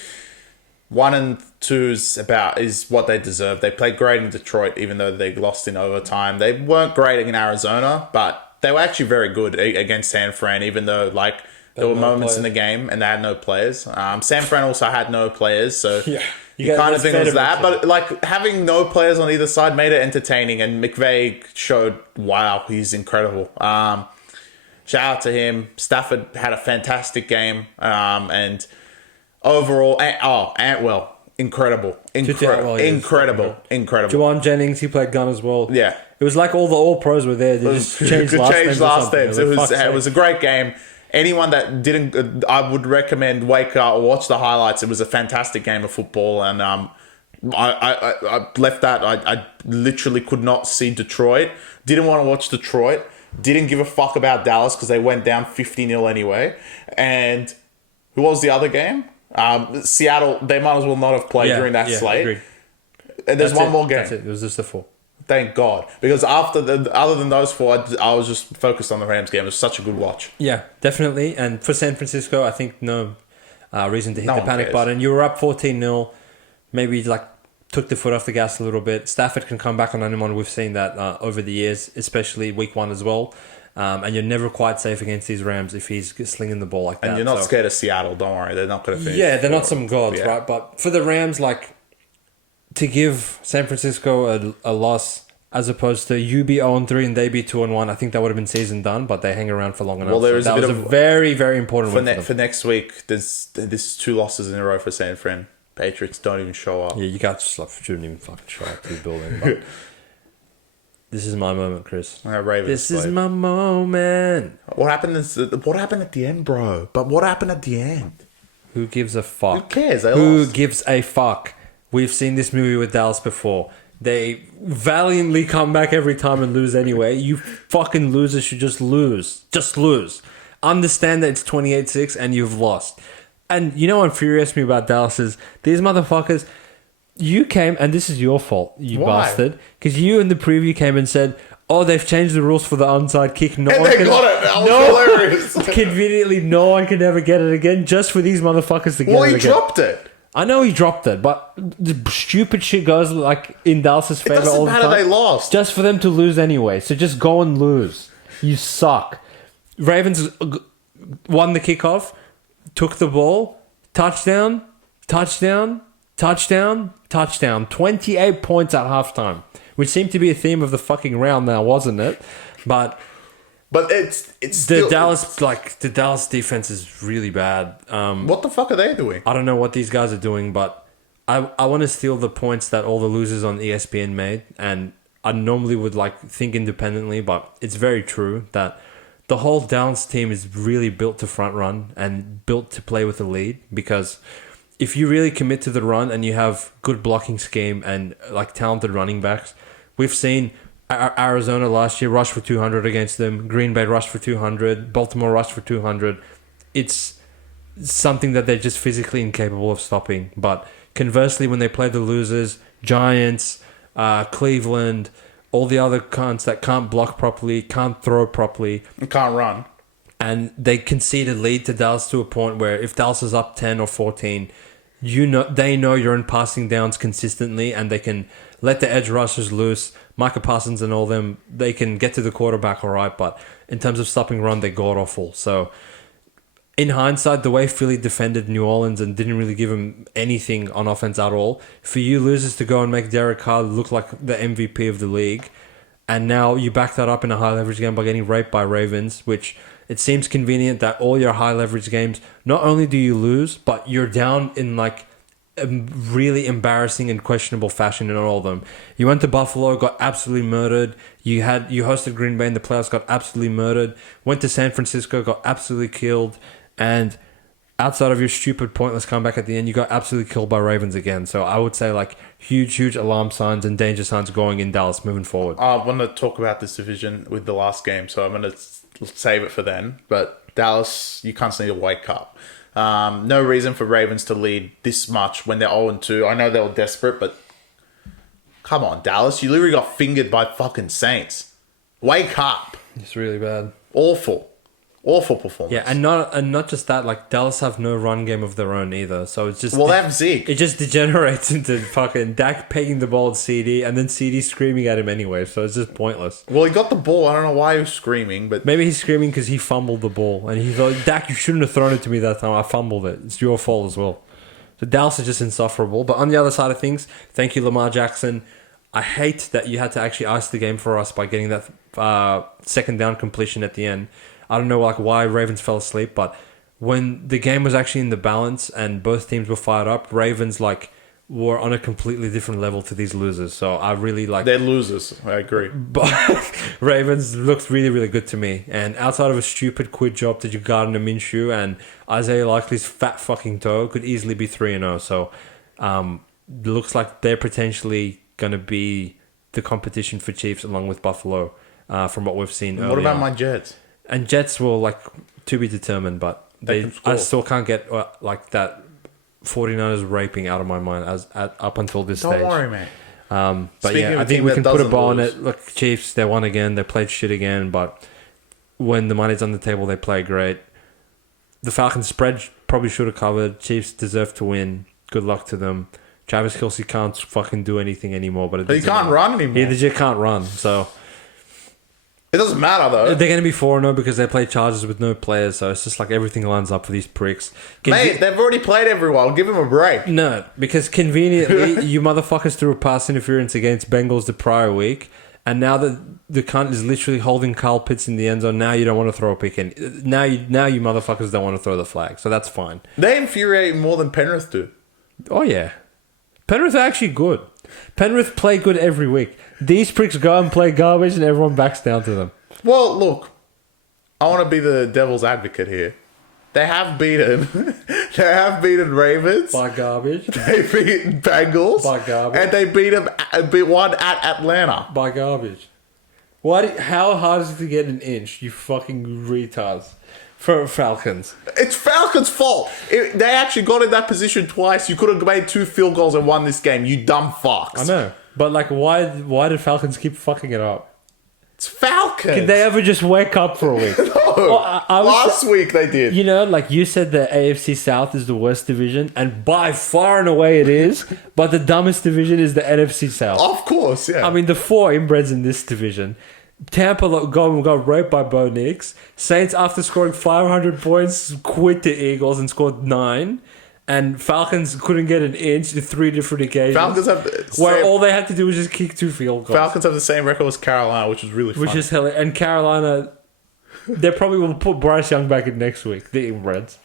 1-2 is what they deserve. They played great in Detroit, even though they lost in overtime. They weren't great in Arizona, but they were actually very good against San Fran, even though, like, there were moments in the game and they had no players. San Fran also had no players, so yeah, you kind of think it was that. But, like, having no players on either side made it entertaining, and McVay showed, wow, he's incredible. Shout out to him. Stafford had a fantastic game. And overall, Antwell, incredible. Incredible. Juwan Jennings, he played gun as well. Yeah. It was like all the All-Pros were there. They just changed last names. It was a great game. Anyone that didn't, I would recommend wake up, watch the highlights. It was a fantastic game of football. And I left that. I literally could not see Detroit. Didn't want to watch Detroit. Didn't give a fuck about Dallas because they went down 50-0 anyway. And who was the other game? Seattle. They might as well not have played during that slate. Agreed. And there's one more game. That's it. It was just the 4. Thank God. Because other than those 4, I was just focused on the Rams game. It was such a good watch. Yeah, definitely. And for San Francisco, I think no reason to hit the panic cares. button. You were up 14-0. Maybe, like, took the foot off the gas a little bit. Stafford can come back on anyone. We've seen that over the years, especially week 1 as well. And you're never quite safe against these Rams if he's slinging the ball like that. And you're not scared of Seattle. Don't worry. They're not going to finish. Yeah, they're not some gods, right? But for the Rams, like, to give San Francisco a loss as opposed to you be 0-3 and they be 2-1, I think that would have been season done, but they hang around for long enough. Well, that was a very, very important win for them. For next week, there's 2 losses in a row for San Fran. Patriots don't even show up. Yeah, you guys shouldn't even fucking show up to the building. But This is my moment, Chris. Ravens. This is my moment. What happened at the end, bro? But what happened at the end? Who gives a fuck? Who cares? They Who lost. gives a fuck? We've seen this movie with Dallas before. They valiantly come back every time and lose anyway. You fucking losers should just lose. Just lose. Understand that it's 28-6 and you've lost. And you know what infuriates me about Dallas is these motherfuckers... You came, and this is your fault, you Why? bastard. Because you in the preview came and said, "Oh, they've changed the rules for the onside kick." No And one they can, got it. That was hilarious. Conveniently, no one can ever get it again. Just for these motherfuckers to get Well, it he again. dropped it. I know he dropped it, but the stupid shit goes like in Dallas's It favor doesn't all the matter. time. They lost. Just for them to lose anyway. So just go and lose. You suck. Ravens won the kickoff, took the ball, touchdown, touchdown, touchdown, touchdown. 28 points at halftime, which seemed to be a theme of the fucking round now, wasn't it? But it's the still, Dallas defense is really bad. What the fuck are they doing? I don't know what these guys are doing, but I want to steal the points that all the losers on ESPN made, and I normally would think independently, but it's very true that the whole Dallas team is really built to front run and built to play with the lead, because if you really commit to the run and you have good blocking scheme and talented running backs, we've seen Arizona last year rush for 200 against them. Green Bay rushed for 200. Baltimore rushed for 200. It's something that they're just physically incapable of stopping. But conversely, when they play the losers, Giants, Cleveland, all the other cunts that can't block properly, can't throw properly, And can't run. and they conceded lead to Dallas to a point where if Dallas is up 10 or 14, they know you're in passing downs consistently, and they can let the edge rushers loose. Micah Parsons and all them, they can get to the quarterback all right, but in terms of stopping run, they're god-awful. So in hindsight, the way Philly defended New Orleans and didn't really give them anything on offense at all, for you losers to go and make Derek Carr look like the MVP of the league, and now you back that up in a high-leverage game by getting raped by Ravens, which... It seems convenient that all your high leverage games, not only do you lose, but you're down in a really embarrassing and questionable fashion in all of them. You went to Buffalo, got absolutely murdered. You hosted Green Bay in the playoffs, got absolutely murdered. Went to San Francisco, got absolutely killed. And outside of your stupid, pointless comeback at the end, you got absolutely killed by Ravens again. So I would say huge alarm signs and danger signs going in Dallas moving forward. I want to talk about this division with the last game, so I'm going to save it for then. But Dallas, you can't need to wake up. No reason for Ravens to lead this much when they're 0-2. I know they were desperate, but come on, Dallas. You literally got fingered by fucking Saints. Wake up. It's really bad. Awful performance. Yeah, and not just that, Dallas have no run game of their own either. So it's just... Well, they have Zeke. It just degenerates into fucking Dak pegging the ball at CD and then CD screaming at him anyway. So it's just pointless. Well, he got the ball. I don't know why he was screaming, but... Maybe he's screaming because he fumbled the ball. And he's like, Dak, you shouldn't have thrown it to me that time. I fumbled it. It's your fault as well. So Dallas is just insufferable. But on the other side of things, thank you, Lamar Jackson. I hate that you had to actually ice the game for us by getting that second down completion at the end. I don't know why Ravens fell asleep, but when the game was actually in the balance and both teams were fired up, Ravens were on a completely different level to these losers. So I really They're losers. I agree. But Ravens looked really, really good to me. And outside of a stupid quid job to Gardner Minshew and Isaiah Likely's fat fucking toe, could easily be 3-0. So looks like they're potentially going to be the competition for Chiefs along with Buffalo from what we've seen earlier. What about my Jets? And Jets will to be determined, but I still can't get that 49ers raping out of my mind up until this stage. Don't worry, mate. But Speaking yeah, of I a think team we that can put a doesn't ball on lose. it. Look, Chiefs, they won again. They played shit again, but when the money's on the table, they play great. The Falcons spread probably should have covered. Chiefs deserve to win. Good luck to them. Travis Kelce can't fucking do anything anymore. But He can't run anymore. He legit can't run, so... It doesn't matter, though. They're going to be 4-0 because they play Chargers with no players, so it's just everything lines up for these pricks. Mate, they've already played everyone. Give them a break. No, because conveniently, you motherfuckers threw a pass interference against Bengals the prior week, and now that the cunt is literally holding Kyle Pitts in the end zone, now you don't want to throw a pick in. Now you motherfuckers don't want to throw the flag, so that's fine. They infuriate more than Penrith do. Oh, yeah. Penrith are actually good. Penrith play good every week. These pricks go and play garbage and everyone backs down to them. Well, look, I want to be the devil's advocate here. They have beaten Ravens. By garbage. They beat Bengals. By garbage. And they beat one at Atlanta. By garbage. How hard is it to get an inch, you fucking retards? For Falcons. It's Falcons' fault. They actually got in that position twice. You could have made 2 field goals and won this game, you dumb fucks. I know. But, like, why did Falcons keep fucking it up? It's Falcons. Can they ever just wake up for a week? No. Last week they did. You know, like you said, the AFC South is the worst division, and by far and away it is. But the dumbest division is the NFC South. Of course, yeah. I mean, the 4 inbreds in this division. Tampa got raped by Bo Nix. Saints, after scoring 500 points, quit the Eagles and scored 9. And Falcons couldn't get an inch in 3 different occasions. Falcons have where all they had to do was just kick 2 field goals. Falcons have the same record as Carolina, which is really funny. Which is hilarious. And Carolina, they probably will put Bryce Young back in next week. The inbreds.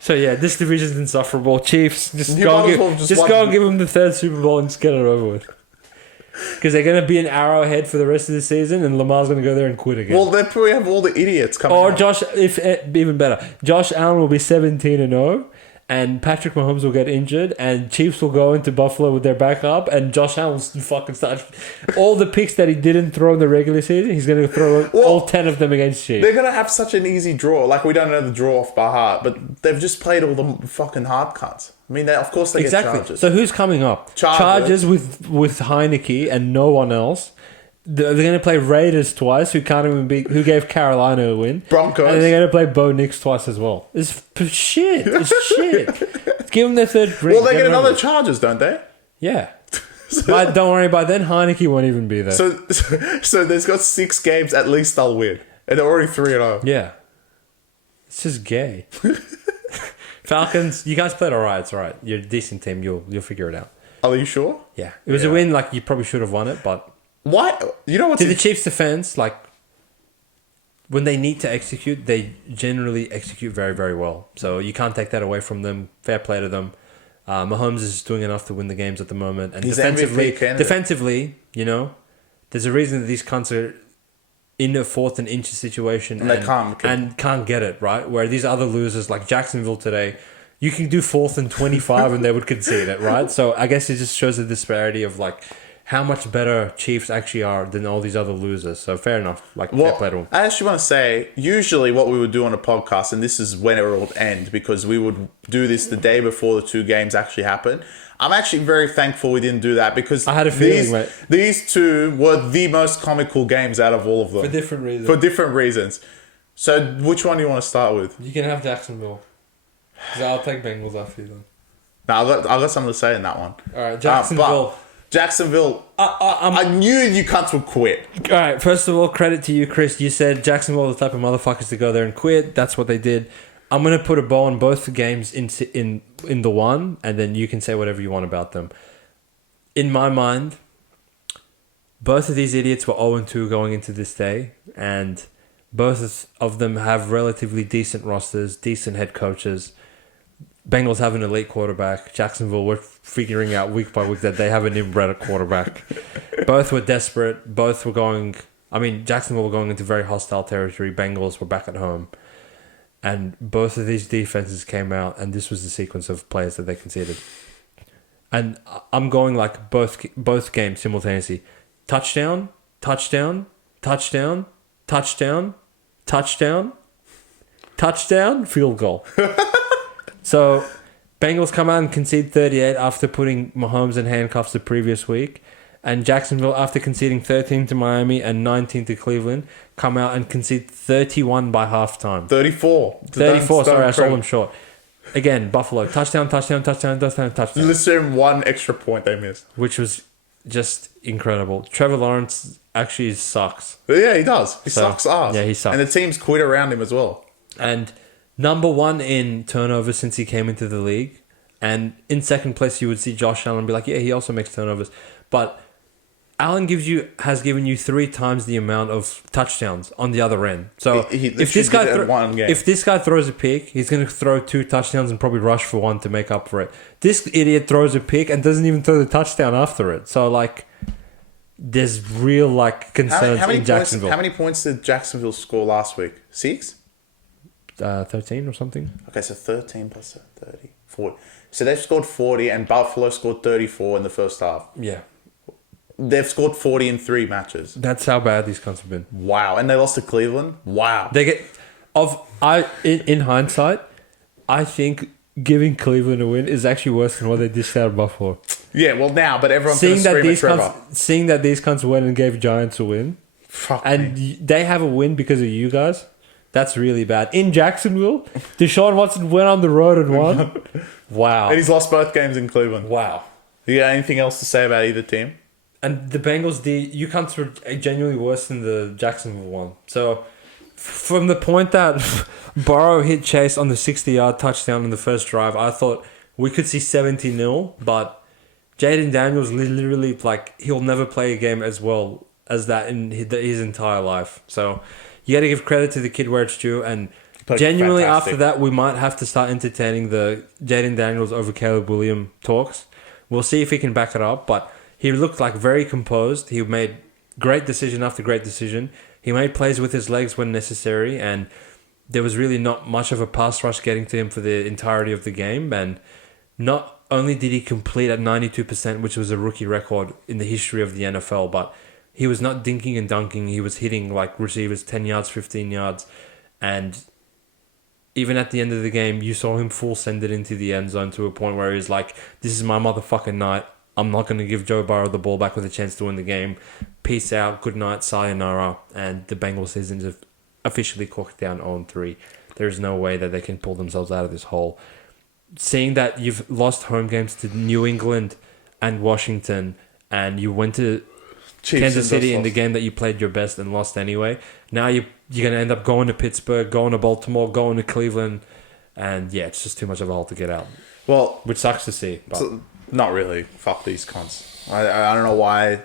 So yeah, this division's insufferable. Chiefs, just go and give them the 3rd Super Bowl and just get it over with. Because they're going to be an arrow ahead for the rest of the season, and Lamar's going to go there and quit again. Well, they probably have all the idiots coming. Or even better, Josh Allen will be 17-0, and Patrick Mahomes will get injured, and Chiefs will go into Buffalo with their backup, and Josh Allen will fucking start all the picks that he didn't throw in the regular season. He's going to throw all 10 of them against Chiefs. They're going to have such an easy draw. Like, we don't know the draw off by heart, but they've just played all the fucking hard cuts. I mean, of course they get Chargers. So who's coming up? Chargers with Heineke and no one else. They're going to play Raiders twice, who can't even beat, who gave Carolina a win. Broncos. And they're going to play Bo Nix twice as well. It's shit. It's shit. Give them their 3rd ring. Well, they get another Chargers, don't they? Yeah. But don't worry, by then Heineke won't even be there. So there's got 6 games, at least they'll win. And they're already 3-0. Yeah. It's just gay. Falcons, you guys played alright. It's alright. You're a decent team. You'll figure it out. Are you sure? Yeah. It was a win. Like, you probably should have won it, but... Why? You know what's... To the Chiefs' defense, like, when they need to execute, they generally execute very, very well. So you can't take that away from them. Fair play to them. Mahomes is doing enough to win the games at the moment. And he's defensively, you know, there's a reason that these cunts are in a 4th and inches situation and can't get it, right? Where these other losers like Jacksonville today, you can do 4th and 25 and they would concede it, right? So I guess it just shows the disparity of like how much better Chiefs actually are than all these other losers. So fair enough. Like, fair play to them. I actually want to say, usually what we would do on a podcast, and this is when it would end, because we would do this the day before the 2 games actually happen. I'm actually very thankful we didn't do that, because I had a feeling, mate. These 2 were the most comical games out of all of them. For different reasons. So which one do you want to start with? You can have Jacksonville. Because I'll take Bengals after you then. No, I've got something to say in that one. All right, Jacksonville. Jacksonville, I knew you cunts would quit. All right, first of all, credit to you, Chris. You said Jacksonville are the type of motherfuckers to go there and quit. That's what they did. I'm going to put a bow on both games in the one, and then you can say whatever you want about them. In my mind, both of these idiots were 0-2 going into this day, and both of them have relatively decent rosters, decent head coaches. Bengals have an elite quarterback. Jacksonville, we're figuring out week by week that they have an inbred quarterback. Both were desperate. Both were going... I mean, Jacksonville were going into very hostile territory. Bengals were back at home. And both of these defenses came out, and this was the sequence of players that they conceded. And I'm going like both games simultaneously. Touchdown, touchdown, touchdown, touchdown, touchdown, touchdown, field goal. So, Bengals come out and concede 38 after putting Mahomes in handcuffs the previous week. And Jacksonville, after conceding 13 to Miami and 19 to Cleveland, come out and concede 31 by halftime. 34. 34, sorry, I sold them short. Again, Buffalo, touchdown, touchdown, touchdown, touchdown, touchdown. Let's assume 1 extra point they missed. Which was just incredible. Trevor Lawrence actually sucks. Yeah, he does. He sucks ass. Yeah, he sucks. And the team's quit around him as well. And... number 1 in turnovers since he came into the league. And in second place, you would see Josh Allen be like, yeah, he also makes turnovers. But Allen has given you 3 times the amount of touchdowns on the other end. So He if this guy if this guy throws a pick, he's going to throw 2 touchdowns and probably rush for 1 to make up for it. This idiot throws a pick and doesn't even throw the touchdown after it. So like, there's real like concerns in Jacksonville. How many points did Jacksonville score last week? 6? 13 or something. Okay, so 13 plus 30, 40. So they've scored 40, and Buffalo scored 34 in the first half. Yeah. They've scored 40 in 3 matches. That's how bad these cunts have been. Wow. And they lost to Cleveland? Wow. They get in hindsight, I think giving Cleveland a win is actually worse than what they dished out of Buffalo. Yeah, well now, but everyone's going to scream at Trevor. Seeing that these cunts went and gave Giants a win, they have a win because of you guys, that's really bad. In Jacksonville, Deshaun Watson went on the road and won. Wow. And he's lost both games in Cleveland. Wow. You got anything else to say about either team? And the Bengals, you cunts were genuinely worse than the Jacksonville one. So, from the point that Burrow hit Chase on the 60-yard touchdown in the first drive, I thought we could see 70-0, but Jaden Daniels literally, like, he'll never play a game as well as that in his entire life. So, you got to give credit to the kid where it's due, and genuinely fantastic. After that, we might have to start entertaining the Jaden Daniels over Caleb Williams talks. We'll see if he can back it up, but he looked like very composed. He made great decision after great decision. He made plays with his legs when necessary, and there was really not much of a pass rush getting to him for the entirety of the game. And not only did he complete at 92%, which was a rookie record in the history of the NFL, but he was not dinking and dunking. He was hitting like receivers 10 yards, 15 yards. And even at the end of the game, you saw him full send it into the end zone to a point where he's like, this is my motherfucking night. I'm not going to give Joe Burrow the ball back with a chance to win the game. Peace out. Good night. Sayonara. And the Bengals season is officially clocked down 0-3. There's no way that they can pull themselves out of this hole. Seeing that you've lost home games to New England and Washington, and you went to Kansas City in the game that you played your best and lost anyway. Now you're going to end up going to Pittsburgh, going to Baltimore, going to Cleveland. And yeah, it's just too much of a hole to get out. Well, which sucks to see. But not really. Fuck these cons. I don't know why.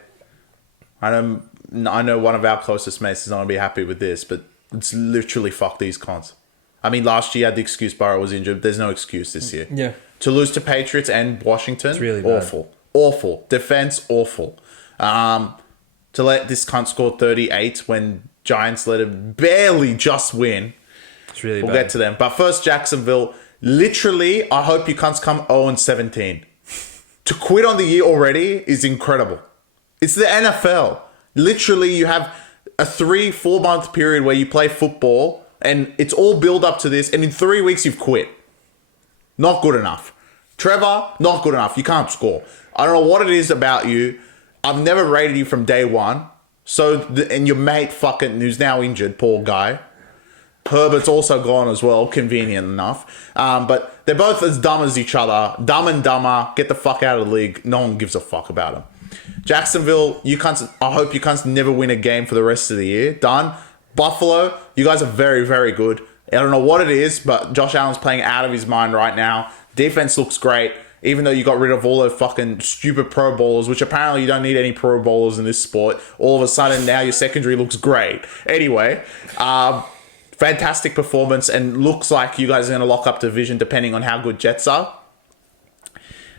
I know one of our closest mates is not going to be happy with this, but it's literally fuck these cons. I mean, last year I had the excuse Burrow was injured. There's no excuse this year. Yeah. To lose to Patriots and Washington, it's really bad. Awful. Defense, awful. To let this cunt score 38 when Giants let him barely just win. It's really bad. We'll get to them. But first, Jacksonville. Literally, I hope you cunts come 0-17. To quit on the year already is incredible. It's the NFL. Literally, you have a 3-4 month period where you play football and it's all build up to this. And in 3 weeks, you've quit. Not good enough. Trevor, not good enough. You can't score. I don't know what it is about you. I've never rated you from day one. And your mate fucking, who's now injured, poor guy. Herbert's also gone as well, convenient enough. But they're both as dumb as each other. Dumb and dumber. Get the fuck out of the league. No one gives a fuck about them. Jacksonville, I hope you cunts never win a game for the rest of the year. Done. Buffalo, you guys are very, very good. I don't know what it is, but Josh Allen's playing out of his mind right now. Defense looks great. Even though you got rid of all those fucking stupid pro bowlers, which apparently you don't need any pro bowlers in this sport. All of a sudden now your secondary looks great. Anyway, fantastic performance, and looks like you guys are going to lock up division depending on how good Jets are.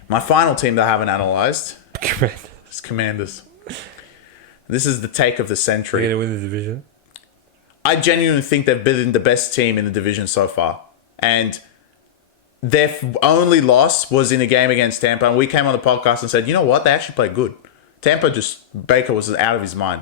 My final team that I haven't analysed is Commanders. This is the take of the century. They're going to win the division? I genuinely think they've been the best team in the division so far. And their only loss was in a game against Tampa, and we came on the podcast and said, you know what? They actually played good. Baker was out of his mind.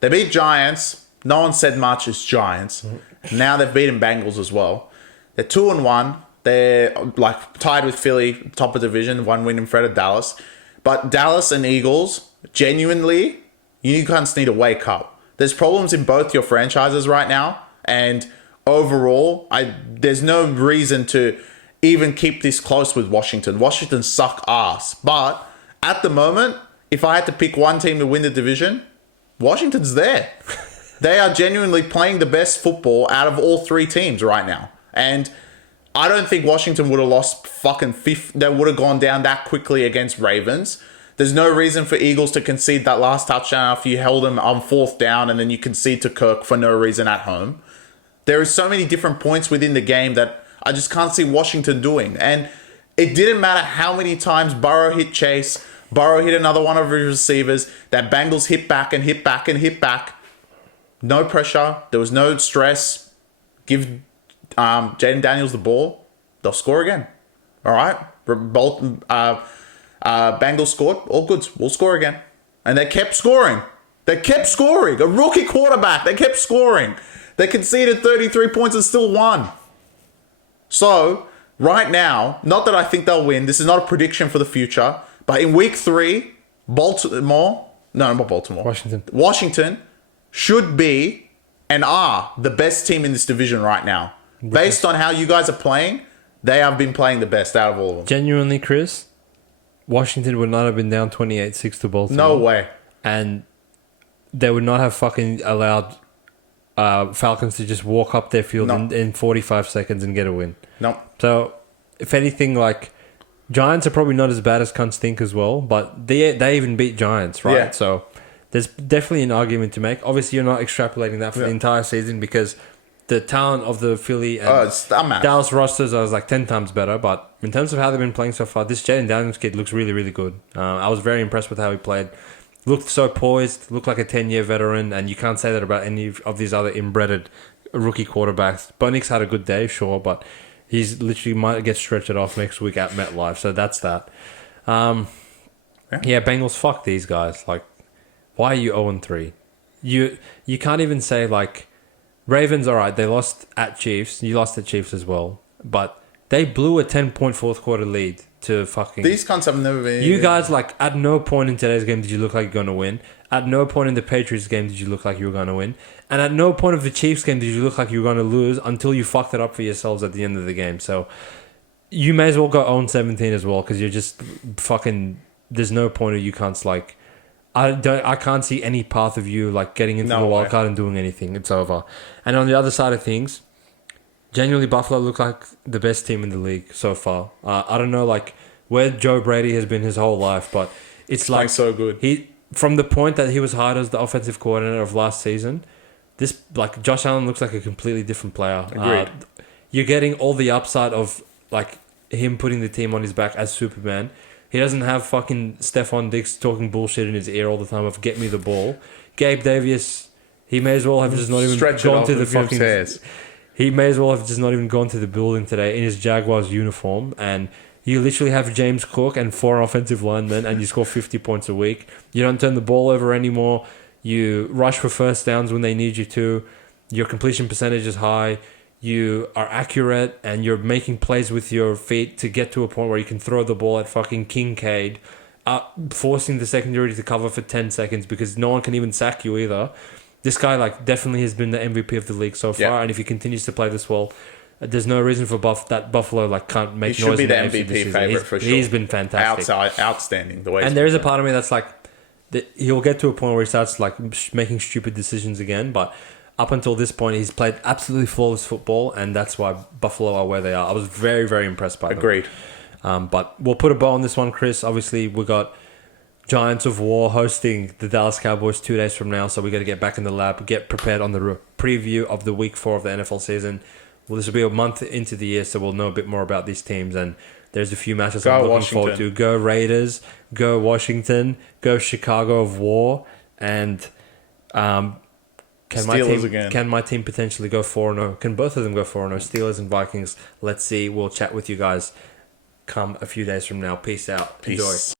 They beat Giants. No one said much. It's Giants. Now they've beaten Bengals as well. They're 2-1. They're like tied with Philly, top of division, 1 win in front of Dallas. But Dallas and Eagles, genuinely, you guys need to wake up. There's problems in both your franchises right now, and overall, there's no reason to even keep this close with Washington. Washington suck ass. But at the moment, if I had to pick one team to win the division, Washington's there. They are genuinely playing the best football out of all 3 teams right now. And I don't think Washington would have lost fucking fifth. They would have gone down that quickly against Ravens. There's no reason for Eagles to concede that last touchdown after you held them on 4th down and then you concede to Kirk for no reason at home. There are so many different points within the game that I just can't see Washington doing. And it didn't matter how many times Burrow hit Chase, Burrow hit another one of his receivers, that Bengals hit back and hit back and hit back. No pressure. There was no stress. Give Jaden Daniels the ball. They'll score again. All right? Bengals scored. All good. We'll score again. And they kept scoring. They kept scoring. A rookie quarterback. They kept scoring. They conceded 33 points and still won. So, right now, not that I think they'll win. This is not a prediction for the future. But in week 3, Washington should be and are the best team in this division right now. Based on how you guys are playing, they have been playing the best out of all of them. Genuinely, Chris, Washington would not have been down 28-6 to Baltimore. No way. And they would not have fucking allowed Falcons to just walk up their field in 45 seconds and get a win. No. So, if anything, like, Giants are probably not as bad as cunts think as well, but they even beat Giants, right? Yeah. So, there's definitely an argument to make. Obviously, you're not extrapolating that for the entire season because the talent of the Philly and Dallas rosters are like 10 times better. But in terms of how they've been playing so far, this Jaden Daniels kid looks really, really good. I was very impressed with how he played. Looked so poised, looked like a 10-year veteran, and you can't say that about any of these other inbred rookie quarterbacks. Bo Nix had a good day, sure, but he's literally might get stretched off next week at MetLife, so that's that. Yeah, Bengals, fuck these guys. Like, why are you 0-3? You can't even say, like, Ravens, all right, they lost at Chiefs. You lost at Chiefs as well. But they blew a 10-point fourth quarter lead to fucking... These cunts have never been... You guys, like, at no point in today's game did you look like you're going to win. At no point in the Patriots game did you look like you were going to win. And at no point of the Chiefs game did you look like you were going to lose until you fucked it up for yourselves at the end of the game. So you may as well go 0-17 as well because you're just fucking... There's no point of you cunts, like... I can't see any path of you like getting into the wild card and doing anything. It's over. And on the other side of things, genuinely Buffalo look like the best team in the league so far. I don't know like where Joe Brady has been his whole life, but it's like so good. He from the point that he was hired as the offensive coordinator of last season, this like Josh Allen looks like a completely different player. Agreed. You're getting all the upside of like him putting the team on his back as Superman. He doesn't have fucking Stephon Diggs talking bullshit in his ear all the time of get me the ball. Gabe Davis, he may as well have just not even gone to the fucking... He may as well have just not even gone to the building today in his Jaguars uniform. And you literally have James Cook and 4 offensive linemen and you score 50 points a week. You don't turn the ball over anymore. You rush for first downs when they need you to. Your completion percentage is high. You are accurate and you're making plays with your feet to get to a point where you can throw the ball at fucking Kincaid, forcing the secondary to cover for 10 seconds because no one can even sack you either. This guy like definitely has been the MVP of the league so far, and if he continues to play this well, there's no reason for that Buffalo like can't make noise. He should be the MVP favorite for sure. He's been fantastic, outstanding. The way, and there is a part of me that's like, he'll get to a point where he starts like making stupid decisions again, but. Up until this point, he's played absolutely flawless football, and that's why Buffalo are where they are. I was very, very impressed by them. Agreed. But we'll put a bow on this one, Chris. Obviously, we got Giants of War hosting the Dallas Cowboys 2 days from now, so we got to get back in the lab, get prepared on the preview of the Week 4 of the NFL season. Well, this will be a month into the year, so we'll know a bit more about these teams, and there's a few matches I'm looking forward to. Go Raiders, go Washington, go Chicago of War, and... Can my team potentially go 4-0? Can both of them go 4-0? Steelers and Vikings. Let's see. We'll chat with you guys come a few days from now. Peace out. Enjoy.